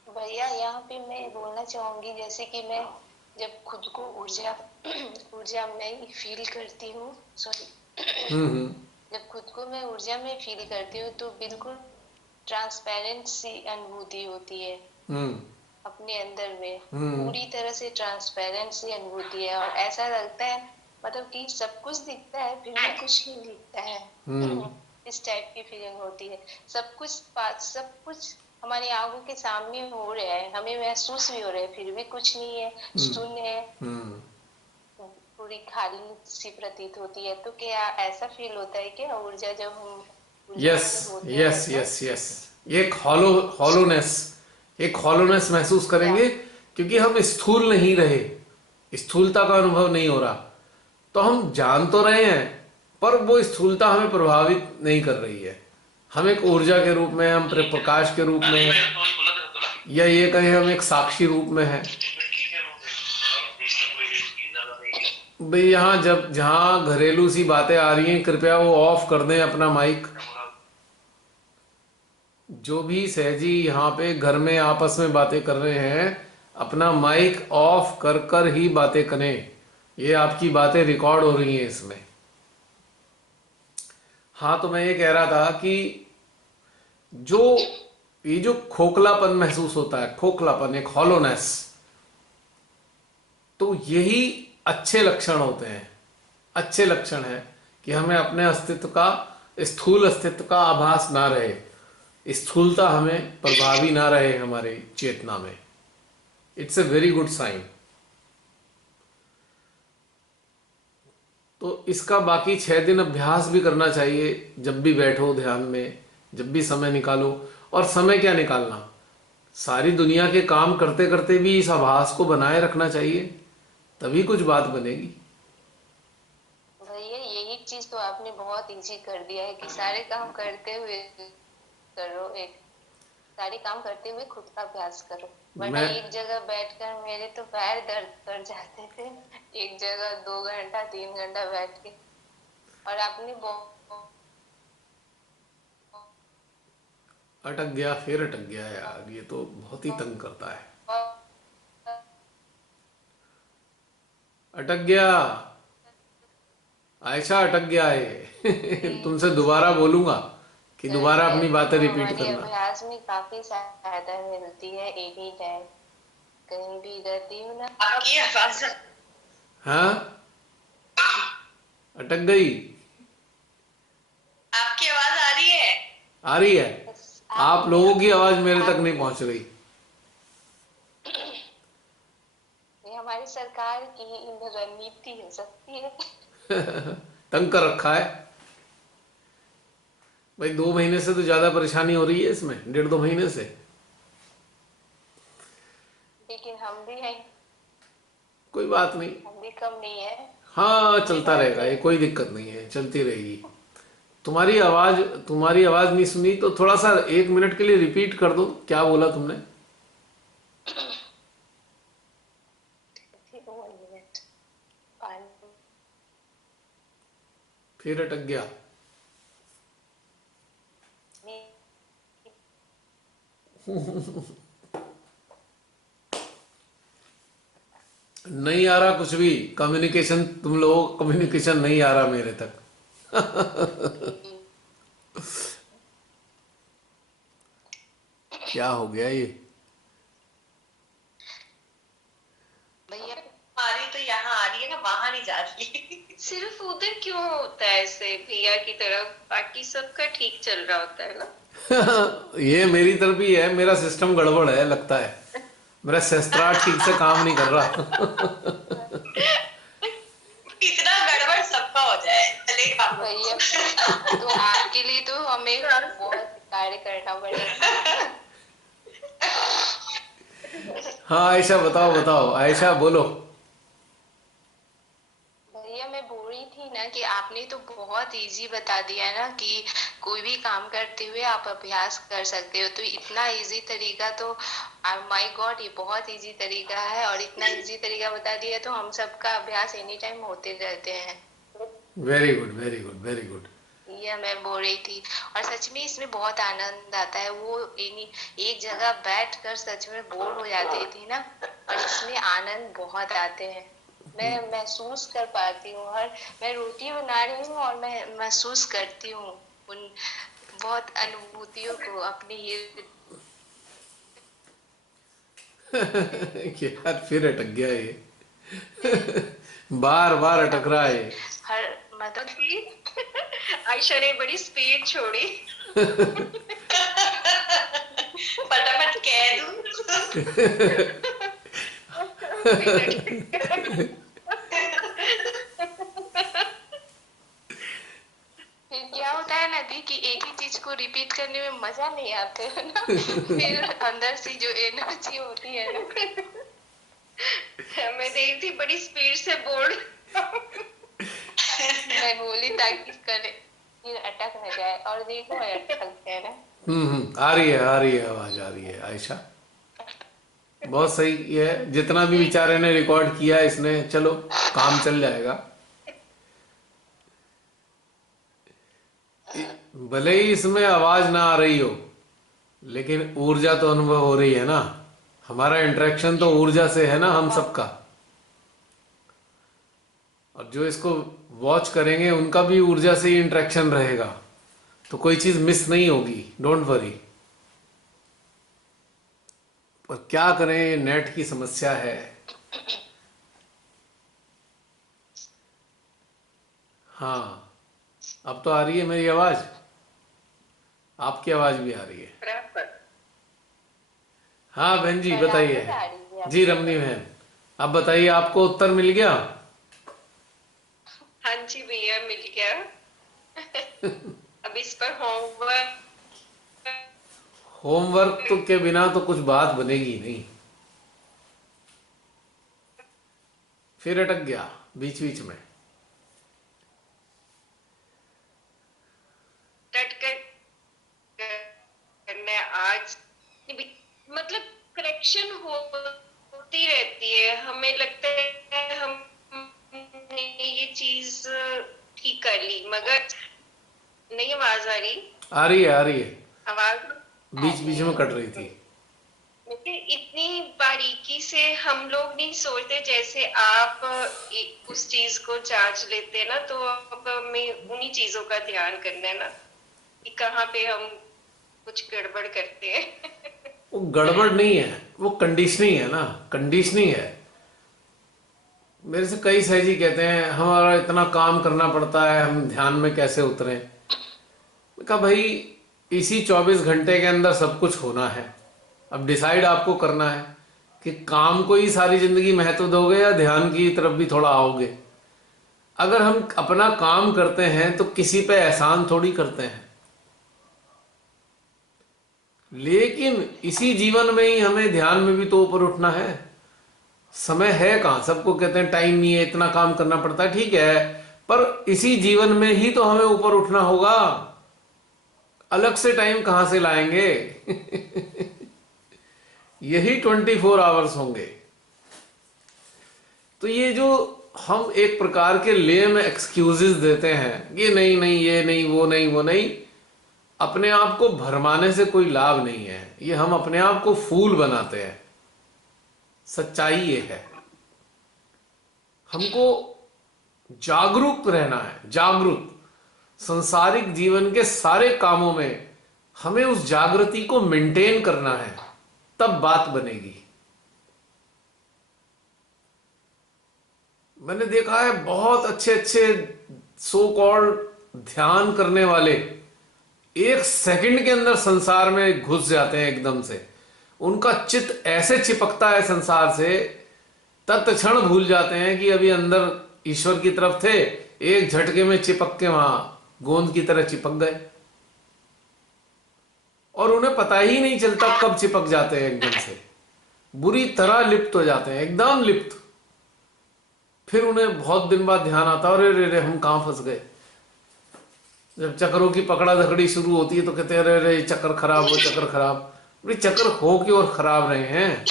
भैया यहाँ पे मैं बोलना चाहूंगी, जैसे कि मैं जब खुद को ऊर्जा ऊर्जा में फील करती हूँ, सॉरी, हम्म। जब खुद को मैं ऊर्जा में फील करती हूँ तो बिल्कुल ट्रांसपेरेंट सी अनुभूति होती है हम्म। अपने अंदर में। हम्म। पूरी तरह से ट्रांसपेरेंट सी अनुभूति है, और ऐसा लगता है मतलब कि सब कुछ दिखता है फिर भी कुछ नहीं दिखता है। हम्म। इस टाइप की फीलिंग होती है। सब कुछ हमारी आंखों के सामने हो रहा है, हमें महसूस भी हो रहा है, फिर भी कुछ नहीं है, शून्य है, हम्म। पूरी खाली सी प्रतीत होती है। तो क्या ऐसा फील होता है क्या ऊर्जा, जब हम ऊर्जा यस, में होते हैं यस, तो? Yes, yes. एक हॉलोनेस, एक हॉलोनेस महसूस या करेंगे, क्योंकि हम स्थूल नहीं रहे, स्थूलता का अनुभव नहीं हो रहा। तो हम जान तो रहे हैं, पर वो स्थूलता हमें प्रभावित नहीं कर रही है। हम एक ऊर्जा के रूप में, हम प्रकाश के रूप में, या ये कहें हम एक साक्षी रूप में है। भाई यहाँ जब जहाँ घरेलू सी बातें आ रही हैं, कृपया वो ऑफ कर दें अपना माइक। जो भी सहजी यहाँ पे घर में आपस में बातें कर रहे हैं, अपना माइक ऑफ कर कर ही बातें करें। ये आपकी बातें रिकॉर्ड हो रही हैं इसमें। हाँ, तो मैं ये कह रहा था कि जो ये जो खोखलापन महसूस होता है, खोखलापन, एक हॉलोनेस, तो यही अच्छे लक्षण होते हैं। अच्छे लक्षण है कि हमें अपने अस्तित्व का, स्थूल अस्तित्व का आभास ना रहे, स्थूलता हमें प्रभावी ना रहे हमारे चेतना में। It's a very good sign. तो इसका बाकी 6 दिन अभ्यास भी करना चाहिए, जब भी बैठो ध्यान में, जब भी समय निकालो। और समय क्या निकालना, सारी दुनिया के काम करते करते भी इस आभास को बनाए रखना चाहिए, तभी कुछ बात बनेगी। भैया यही चीज तो आपने बहुत इजी कर दिया है कि सारे काम करते हुए करो, एक सारे काम करते हुए खुद का अभ्यास करो। वरना मैं एक जगह बैठकर मेरे तो पैर दर्द कर जाते थे, एक जगह 2 घंटा 3 घंटा बैठ के। और आपने बहुत अटक गया, फिर अटक गया यार, ये तो बहुत ही तंग करता है। अटक गया, आयशा अटक गया है। तुमसे दोबारा बोलूंगा कि दोबारा सही है, अपनी बातें तो रिपीट हमारे करना। अभ्यास में काफी सहायता मिलती है एनी टाइम, कहीं भी रहती हूँ ना। आपकी आवाज हाँ, अटक गई। आपकी आवाज आ रही है? आ रही है। बस आप आपने लोगों की आवाज मेरे तक आप नहीं पहुंच रही। ये हमारी सरकार की रणनीति हो सकती है। तंग कर रखा है भाई। 2 महीने से तो ज्यादा परेशानी हो रही है इसमें, 1.5-2 महीने से। लेकिन हम भी हैं, कोई बात नहीं। हम भी कम नहीं है। हाँ, कोई चलता बात रहेगा, ये नहीं। कोई दिक्कत नहीं है, चलती रहेगी। तुम्हारी आवाज नहीं सुनी, तो थोड़ा सा 1 मिनट के लिए रिपीट कर दो, क्या बोला तुमने। ठीक है, 1 मिनट। पानी। फिर अटक गया। नहीं आ रहा कुछ भी कम्युनिकेशन, तुम लोगों को कम्युनिकेशन नहीं आ रहा मेरे तक। क्या हो गया ये। भैया हमारी तो यहाँ आ रही है ना, वहां नहीं जा रही। सिर्फ उधर क्यों होता है ऐसे भैया की तरफ, बाकी सबका ठीक चल रहा होता है ना। ये मेरी तरफ ही है, मेरा सिस्टम गड़बड़ है लगता है, मेरा शस्त्रार्थ ठीक से काम नहीं कर रहा। इतना गड़बड़ सबका हो जाए चलेगा। भैया तो आपके लिए तो हमें बहुत कार्य करना पड़ेगा। हाँ आयशा, बताओ बताओ, आयशा बोलो। भैया मैं बोल रही थी ना कि आपने तो बहुत बहुत इजी बता दिया है ना कि कोई भी काम करते हुए आप अभ्यास कर सकते हो। तो इतना इजी तरीका तो माय गॉड, ये बहुत इजी तरीका है, और इतना इजी तरीका बता दिया तो हम सबका अभ्यास एनी टाइम होते रहते हैं। Very good, very good, very good. ये मैं बोल रही थी। और सच में इसमें बहुत आनंद आता है। वो एक जगह बैठ कर सच में बोर हो जाती थी ना, और इसमें आनंद बहुत आते हैं। मैं महसूस कर पाती हूँ, हर मैं रोटी बना रही हूँ और मैं महसूस करती हूँ उन बहुत अनुभूतियों को अपनी यार फिर अटक गया ये। बार बार अटक रहा है ये। हर मतलब आयशा ने बड़ी स्पीड छोड़ी। फटाफट कह दूं। फिर क्या होता है ना दी कि एक ही चीज को रिपीट करने में मजा नहीं आता है ना, फिर अंदर से जो एनर्जी होती है ना। मैं देख थी बड़ी स्पीड से बोल। मैं बोली ताकि करे फिर अटक न जाए, और देखो अटक गया ना। आ रही है, आ रही है, आवाज आ रही है आयशा। बहुत सही है, जितना भी बेचारे ने रिकॉर्ड किया इसने, चलो काम चल जाएगा। भले ही इसमें आवाज ना आ रही हो, लेकिन ऊर्जा तो अनुभव हो रही है ना। हमारा इंटरेक्शन तो ऊर्जा से है ना, हम सबका। और जो इसको वॉच करेंगे उनका भी ऊर्जा से ही इंटरेक्शन रहेगा, तो कोई चीज मिस नहीं होगी, डोंट वरी। पर क्या करें, नेट की समस्या है। हाँ, अब तो आ रही है मेरी आवाज, आपकी आवाज भी आ रही है। हाँ बहन जी बताइए। जी रमनी बहन, अब बताइए, आपको उत्तर मिल गया? हाँ जी भैया, मिल गया। अब इस पर होमवर्क तो के बिना तो कुछ बात बनेगी नहीं। फिर अटक गया बीच बीच में। करना आज मतलब करेक्शन होती रहती है। हमें लगता है हमने ये चीज ठीक कर ली, मगर नहीं। आवाज आ रही? आ रही है, आ रही है। आवाज बीच बीच में कट रही थी। इतनी बारीकी से हम लोग नहीं सोचते। जैसे आप उस चीज को जांच लेते हैं ना, तो अब हमें उन्हीं चीजों का ध्यान करना है ना कि कहाँ पे हम कुछ गड़बड़ करते हैं। वो गड़बड़ नहीं है, वो कंडीशनिंग है ना, कंडीशनिंग है। मेरे से कई सहजी कहते हैं हमारा इतना काम करना पड़ता है, हम ध्यान में कैसे उतरें। मैं कहा भाई, इसी 24 घंटे के अंदर सब कुछ होना है। अब डिसाइड आपको करना है कि काम को ही सारी जिंदगी महत्व दोगे या ध्यान की तरफ भी थोड़ा आओगे। अगर हम अपना काम करते हैं तो किसी पे एहसान थोड़ी करते हैं, लेकिन इसी जीवन में ही हमें ध्यान में भी तो ऊपर उठना है। समय है कहाँ, सबको कहते हैं टाइम नहीं है, इतना काम करना पड़ता है, ठीक है, पर इसी जीवन में ही तो हमें ऊपर उठना होगा। अलग से टाइम कहां से लाएंगे? यही 24 आवर्स होंगे। तो ये जो हम एक प्रकार के ले में एक्सक्यूजेस देते हैं, ये नहीं नहीं, ये नहीं, वो नहीं, वो नहीं, अपने आप को भरमाने से कोई लाभ नहीं है। ये हम अपने आप को फूल बनाते हैं। सच्चाई ये है, हमको जागरूक रहना है। जागरूक सांसारिक जीवन के सारे कामों में हमें उस जागृति को मेंटेन करना है, तब बात बनेगी। मैंने देखा है बहुत अच्छे अच्छे सो कॉल्ड ध्यान करने वाले 1 सेकंड के अंदर संसार में घुस जाते हैं एकदम से। उनका चित्त ऐसे चिपकता है संसार से, तत्क्षण भूल जाते हैं कि अभी अंदर ईश्वर की तरफ थे, एक झटके में चिपक के वहां गोंद की तरह चिपक गए, और उन्हें पता ही नहीं चलता कब चिपक जाते हैं। एकदम से बुरी तरह लिप्त हो जाते हैं, एकदम लिप्त। फिर उन्हें बहुत दिन बाद ध्यान आता है, अरे रे रे हम कहां फंस गए। जब चक्रों की पकड़ा धकड़ी शुरू होती है तो कहते हैं अरे अरे चक्कर खराब हो, चक्कर खराब। भाई चक्कर हो क्यों और खराब रहे हैं?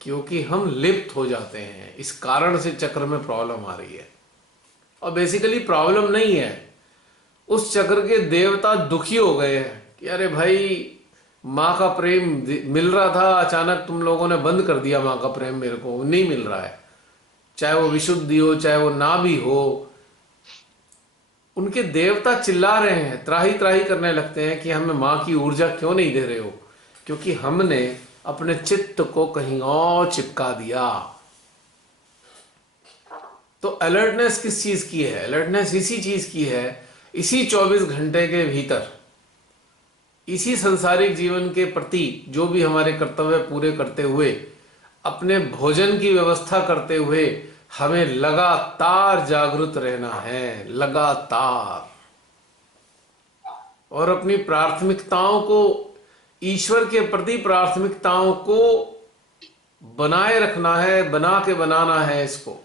क्योंकि हम लिप्त हो जाते हैं, इस कारण से चक्र में प्रॉब्लम आ रही है। और बेसिकली प्रॉब्लम नहीं है, उस चक्र के देवता दुखी हो गए हैं कि अरे भाई माँ का प्रेम मिल रहा था, अचानक तुम लोगों ने बंद कर दिया माँ का प्रेम, मेरे को नहीं मिल रहा है, चाहे वो विशुद्धि हो चाहे वो ना भी हो। उनके देवता चिल्ला रहे हैं, त्राही त्राही करने लगते हैं कि हमें माँ की ऊर्जा क्यों नहीं दे रहे हो, क्योंकि हमने अपने चित्त को कहीं और चिपका दिया। तो अलर्टनेस किस चीज की है? अलर्टनेस इसी चीज की है, इसी 24 घंटे के भीतर, इसी संसारिक जीवन के प्रति जो भी हमारे कर्तव्य पूरे करते हुए, अपने भोजन की व्यवस्था करते हुए हमें लगातार जागृत रहना है, लगातार। और अपनी प्राथमिकताओं को, ईश्वर के प्रति प्राथमिकताओं को बनाए रखना है, बना के बनाना है इसको।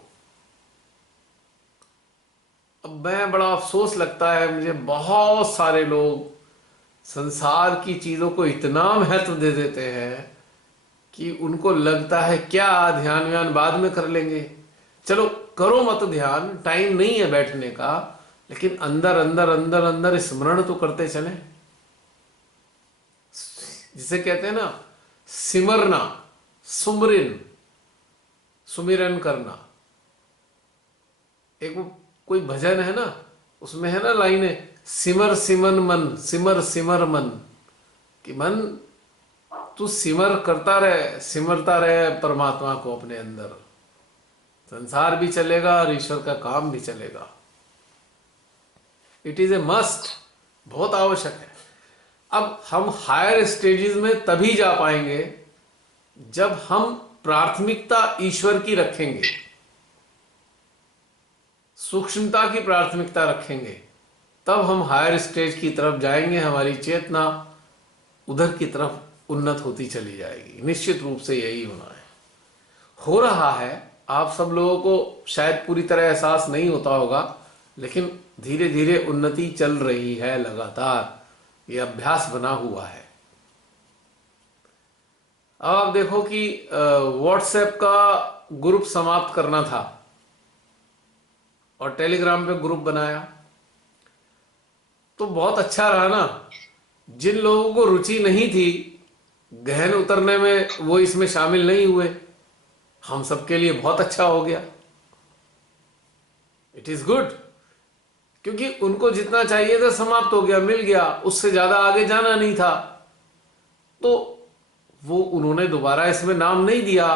अब मैं बड़ा अफसोस लगता है मुझे, बहुत सारे लोग संसार की चीजों को इतना महत्व दे देते हैं कि उनको लगता है क्या ध्यान व्यान बाद में कर लेंगे। चलो करो मत ध्यान, टाइम नहीं है बैठने का, लेकिन अंदर अंदर अंदर अंदर स्मरण तो करते चलें। जिसे कहते हैं ना सिमरना, सुमरिन, सुमिरन करना। एक वो कोई भजन है ना, उसमें है ना लाइनें, सिमर सिमन मन, सिमर सिमर मन, कि मन तू सिमर करता रहे, सिमरता रहे परमात्मा को अपने अंदर, संसार भी चलेगा और ईश्वर का काम भी चलेगा। इट इज ए मस्ट, बहुत आवश्यक है। अब हम हायर स्टेजेस में तभी जा पाएंगे जब हम प्राथमिकता ईश्वर की रखेंगे, सूक्ष्मता की प्राथमिकता रखेंगे, तब हम हायर स्टेज की तरफ जाएंगे, हमारी चेतना उधर की तरफ उन्नत होती चली जाएगी। निश्चित रूप से यही होना है, हो रहा है। आप सब लोगों को शायद पूरी तरह एहसास नहीं होता होगा, लेकिन धीरे धीरे उन्नति चल रही है लगातार, ये अभ्यास बना हुआ है। अब आप देखो कि व्हाट्सएप का ग्रुप समाप्त करना था और टेलीग्राम पे ग्रुप बनाया, तो बहुत अच्छा रहा ना। जिन लोगों को रुचि नहीं थी गहन उतरने में, वो इसमें शामिल नहीं हुए, हम सबके लिए बहुत अच्छा हो गया। इट इज गुड, क्योंकि उनको जितना चाहिए था समाप्त हो गया, मिल गया, उससे ज्यादा आगे जाना नहीं था। तो वो उन्होंने दोबारा इसमें नाम नहीं दिया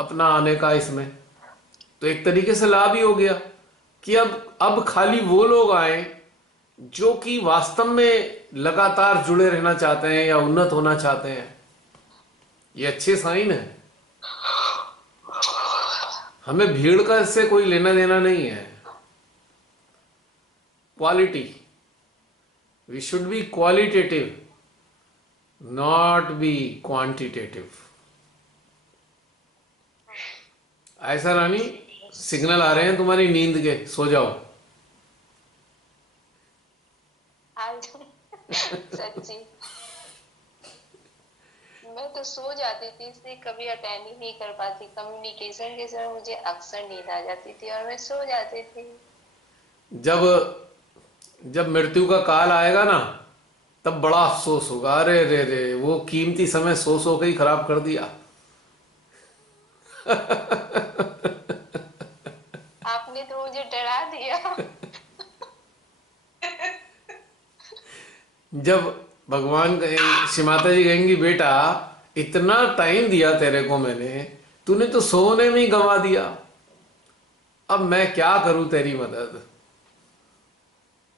अपना आने का इसमें, तो एक तरीके से लाभ ही हो गया कि अब खाली वो लोग आए जो कि वास्तव में लगातार जुड़े रहना चाहते हैं या उन्नत होना चाहते हैं। ये अच्छे साइन है। हमें भीड़ का इससे कोई लेना देना नहीं है। Quality, we should be qualitative, not be quantitative. ऐसा रानी, सिग्नल आ रहे हैं तुम्हारी नींद के, सो जाओ। सच्ची मैं तो सो जाती थी, इसलिए कभी अटेंड ही नहीं कर पाती। कम्युनिकेशन के समय मुझे अक्सर नींद आ जाती थी और मैं सो जाती थी। जब मृत्यु का काल आएगा ना, तब बड़ा अफसोस होगा, अरे रे रे वो कीमती समय सो सो के ही खराब कर दिया। आपने तो मुझे डरा दिया। जब भगवान श्री माता जी कहेंगी बेटा इतना टाइम दिया तेरे को मैंने, तूने तो सोने में ही गंवा दिया, अब मैं क्या करूं तेरी मदद,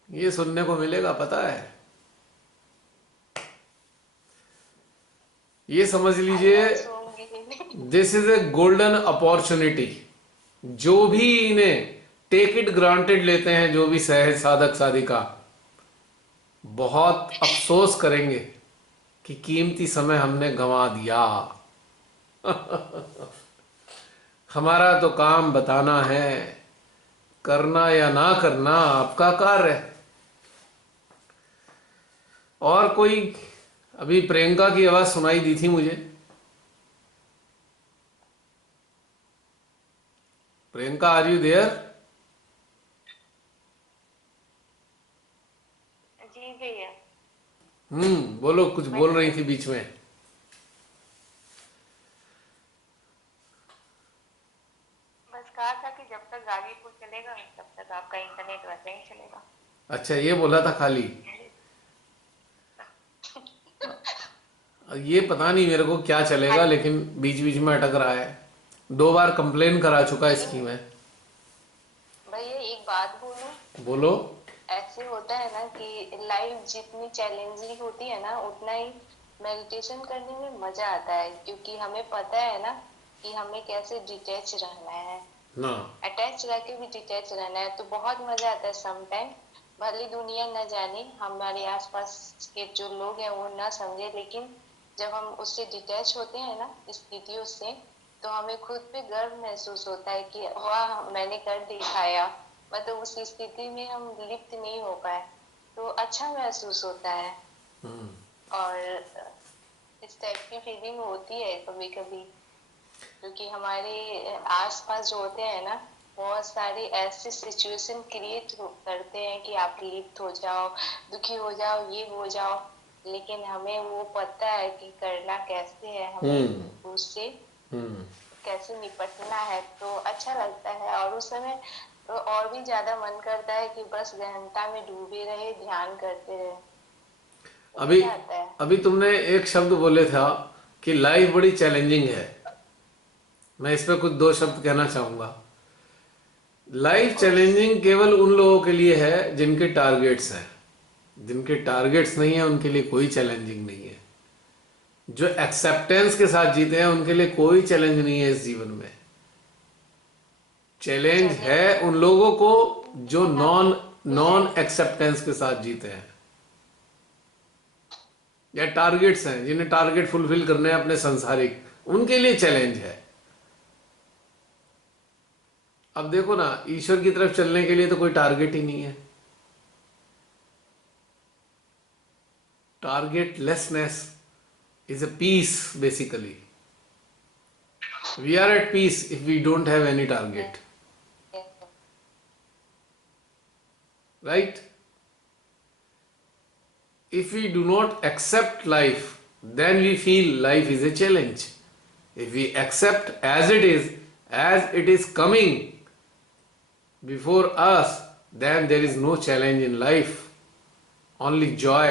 ये सुनने को मिलेगा। पता है, ये समझ लीजिए, this is a golden opportunity. जो भी इन्हें टेक इट ग्रांटेड लेते हैं, जो भी सहज साधक साधिका, बहुत अफसोस करेंगे कि कीमती समय हमने गंवा दिया। हमारा तो काम बताना है, करना या ना करना आपका कार्य है। और कोई? अभी प्रियंका की आवाज सुनाई दी थी मुझे। Priyanka, are you there? जी भैया। बोलो, कुछ बोल रही थी बीच में। बस कहा था कि जब तक गाजीपुर चलेगा तब तक आपका इंटरनेट वैसे ही चलेगा। अच्छा, ये बोला था खाली? ये पता नहीं मेरे को क्या चलेगा, लेकिन बीच बीच में अटक रहा है। 2 बार कंप्लेन करा चुका इसकी मैं। भैया एक बात बोलूं, बोलो। ऐसे होता है ना कि लाइफ जितनी चैलेंजिंग होती है ना, उतना ही मेडिटेशन करने में मजा आता है, क्योंकि हमें पता है ना कि हमें कैसे डिटैच रहना है, ना अटैच रह के भी डिटैच रहना है, तो बहुत मजा आता है सम टाइम। भले दुनिया न जाने, हमारे आसपास के जो लोग हैं वो ना समझे, लेकिन जब हम उससे डिटैच होते हैं ना स्थितियों से, तो हमें खुद पे गर्व महसूस होता है कि वाह मैंने कर दिखाया। मतलब उस स्थिति में हम लिप्त नहीं हो पाए, तो अच्छा महसूस होता है। और इस टाइप की फीलिंग होती है कभी कभी, क्योंकि हमारे आसपास जो होते हैं ना, बहुत सारे ऐसे सिचुएशन क्रिएट करते हैं कि आप लिप्त हो जाओ, दुखी हो जाओ, ये हो जाओ, लेकिन हमें वो पता है कि करना कैसे है, हमें उससे कैसे निपटना है, तो अच्छा लगता है। और उस समय तो और भी ज्यादा मन करता है कि बस गहनता में डूबे रहे, ध्यान करते रहे। अभी मजा आता है। अभी तुमने एक शब्द बोले था कि लाइफ बड़ी चैलेंजिंग है। मैं इस पे कुछ 2 शब्द कहना चाहूंगा। लाइफ चैलेंजिंग केवल उन लोगों के लिए है जिनके टारगेट्स हैं। जिनके टारगेट्स नहीं है उनके लिए कोई चैलेंजिंग नहीं है। जो एक्सेप्टेंस के साथ जीते हैं उनके लिए कोई चैलेंज नहीं है इस जीवन में। चैलेंज है उन लोगों को जो नॉन एक्सेप्टेंस के साथ जीते हैं, या टारगेट्स हैं, जिन्हें टारगेट फुलफिल करने हैं अपने संसारिक, उनके लिए चैलेंज है। अब देखो ना, ईश्वर की तरफ चलने के लिए तो कोई टारगेट ही नहीं है। टारगेटलेसनेस is a peace basically. We are at peace if we don't have any target, right? If we do not accept life, then we feel life is a challenge. If we accept as it is coming before us, then there is no challenge in life. Only joy,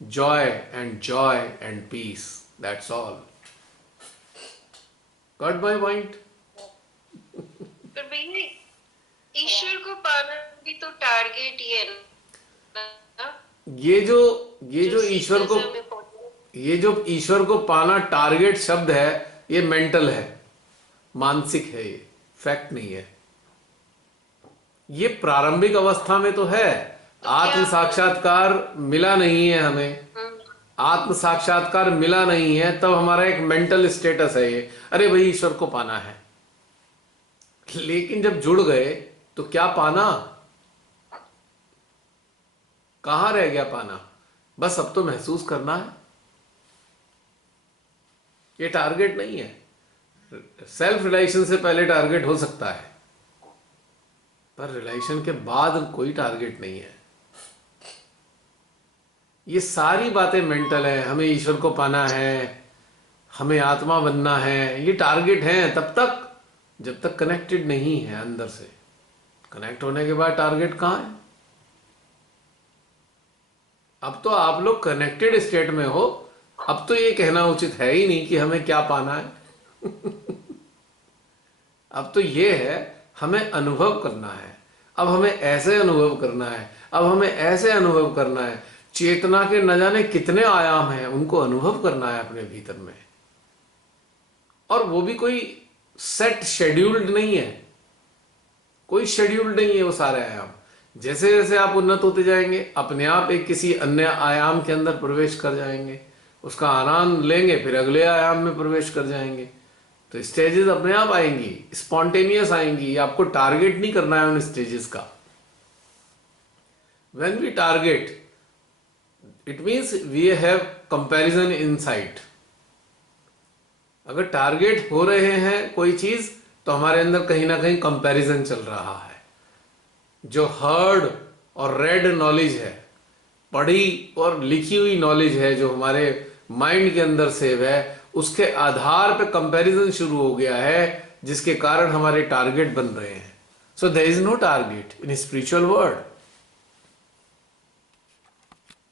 joy and joy and peace. That's all. Got my point? पर भैया ईश्वर को पाना भी तो target ही है ना। ये जो ईश्वर को पाना टारगेट शब्द है, ये मेंटल है, मानसिक है, ये फैक्ट नहीं है। ये प्रारंभिक अवस्था में तो है। आत्म साक्षात्कार मिला नहीं है हमें, आत्म साक्षात्कार मिला नहीं है, तब हमारा एक मेंटल स्टेटस है ये, अरे भाई ईश्वर को पाना है। लेकिन जब जुड़ गए तो क्या पाना? कहां रह गया पाना? बस अब तो महसूस करना है। ये टारगेट नहीं है। सेल्फ रिलाइजेशन से पहले टारगेट हो सकता है, पर रिलाइजेशन के बाद कोई टारगेट नहीं है। ये सारी बातें मेंटल है। हमें ईश्वर को पाना है, हमें आत्मा बनना है, ये टारगेट हैं तब तक जब तक कनेक्टेड नहीं है अंदर से। कनेक्ट होने के बाद टारगेट कहाँ है? अब तो आप लोग कनेक्टेड स्टेट में हो, अब तो ये कहना उचित है ही नहीं कि हमें क्या पाना है। अब तो ये है हमें अनुभव करना है। अब हमें ऐसे अनुभव करना है, अब हमें ऐसे अनुभव करना है। चेतना के न जाने कितने आयाम हैं, उनको अनुभव करना है अपने भीतर में। और वो भी कोई सेट शेड्यूल्ड नहीं है, कोई शेड्यूल्ड नहीं है वो सारे आयाम। जैसे जैसे आप उन्नत होते जाएंगे, अपने आप एक किसी अन्य आयाम के अंदर प्रवेश कर जाएंगे, उसका आनंद लेंगे, फिर अगले आयाम में प्रवेश कर जाएंगे। तो स्टेजेस अपने आप आएंगी, स्पॉन्टेनियस आएंगी। आपको टारगेट नहीं करना है उन स्टेजेस का। When we target, it means we have comparison inside. अगर टारगेट हो रहे हैं कोई चीज तो हमारे अंदर कहीं ना कहीं कंपैरिजन चल रहा है। जो हर्ड और रेड नॉलेज है, पढ़ी और लिखी हुई नॉलेज है, जो हमारे माइंड के अंदर सेव है, उसके आधार पे कंपैरिजन शुरू हो गया है, जिसके कारण हमारे टारगेट बन रहे हैं। So there is no target in spiritual world.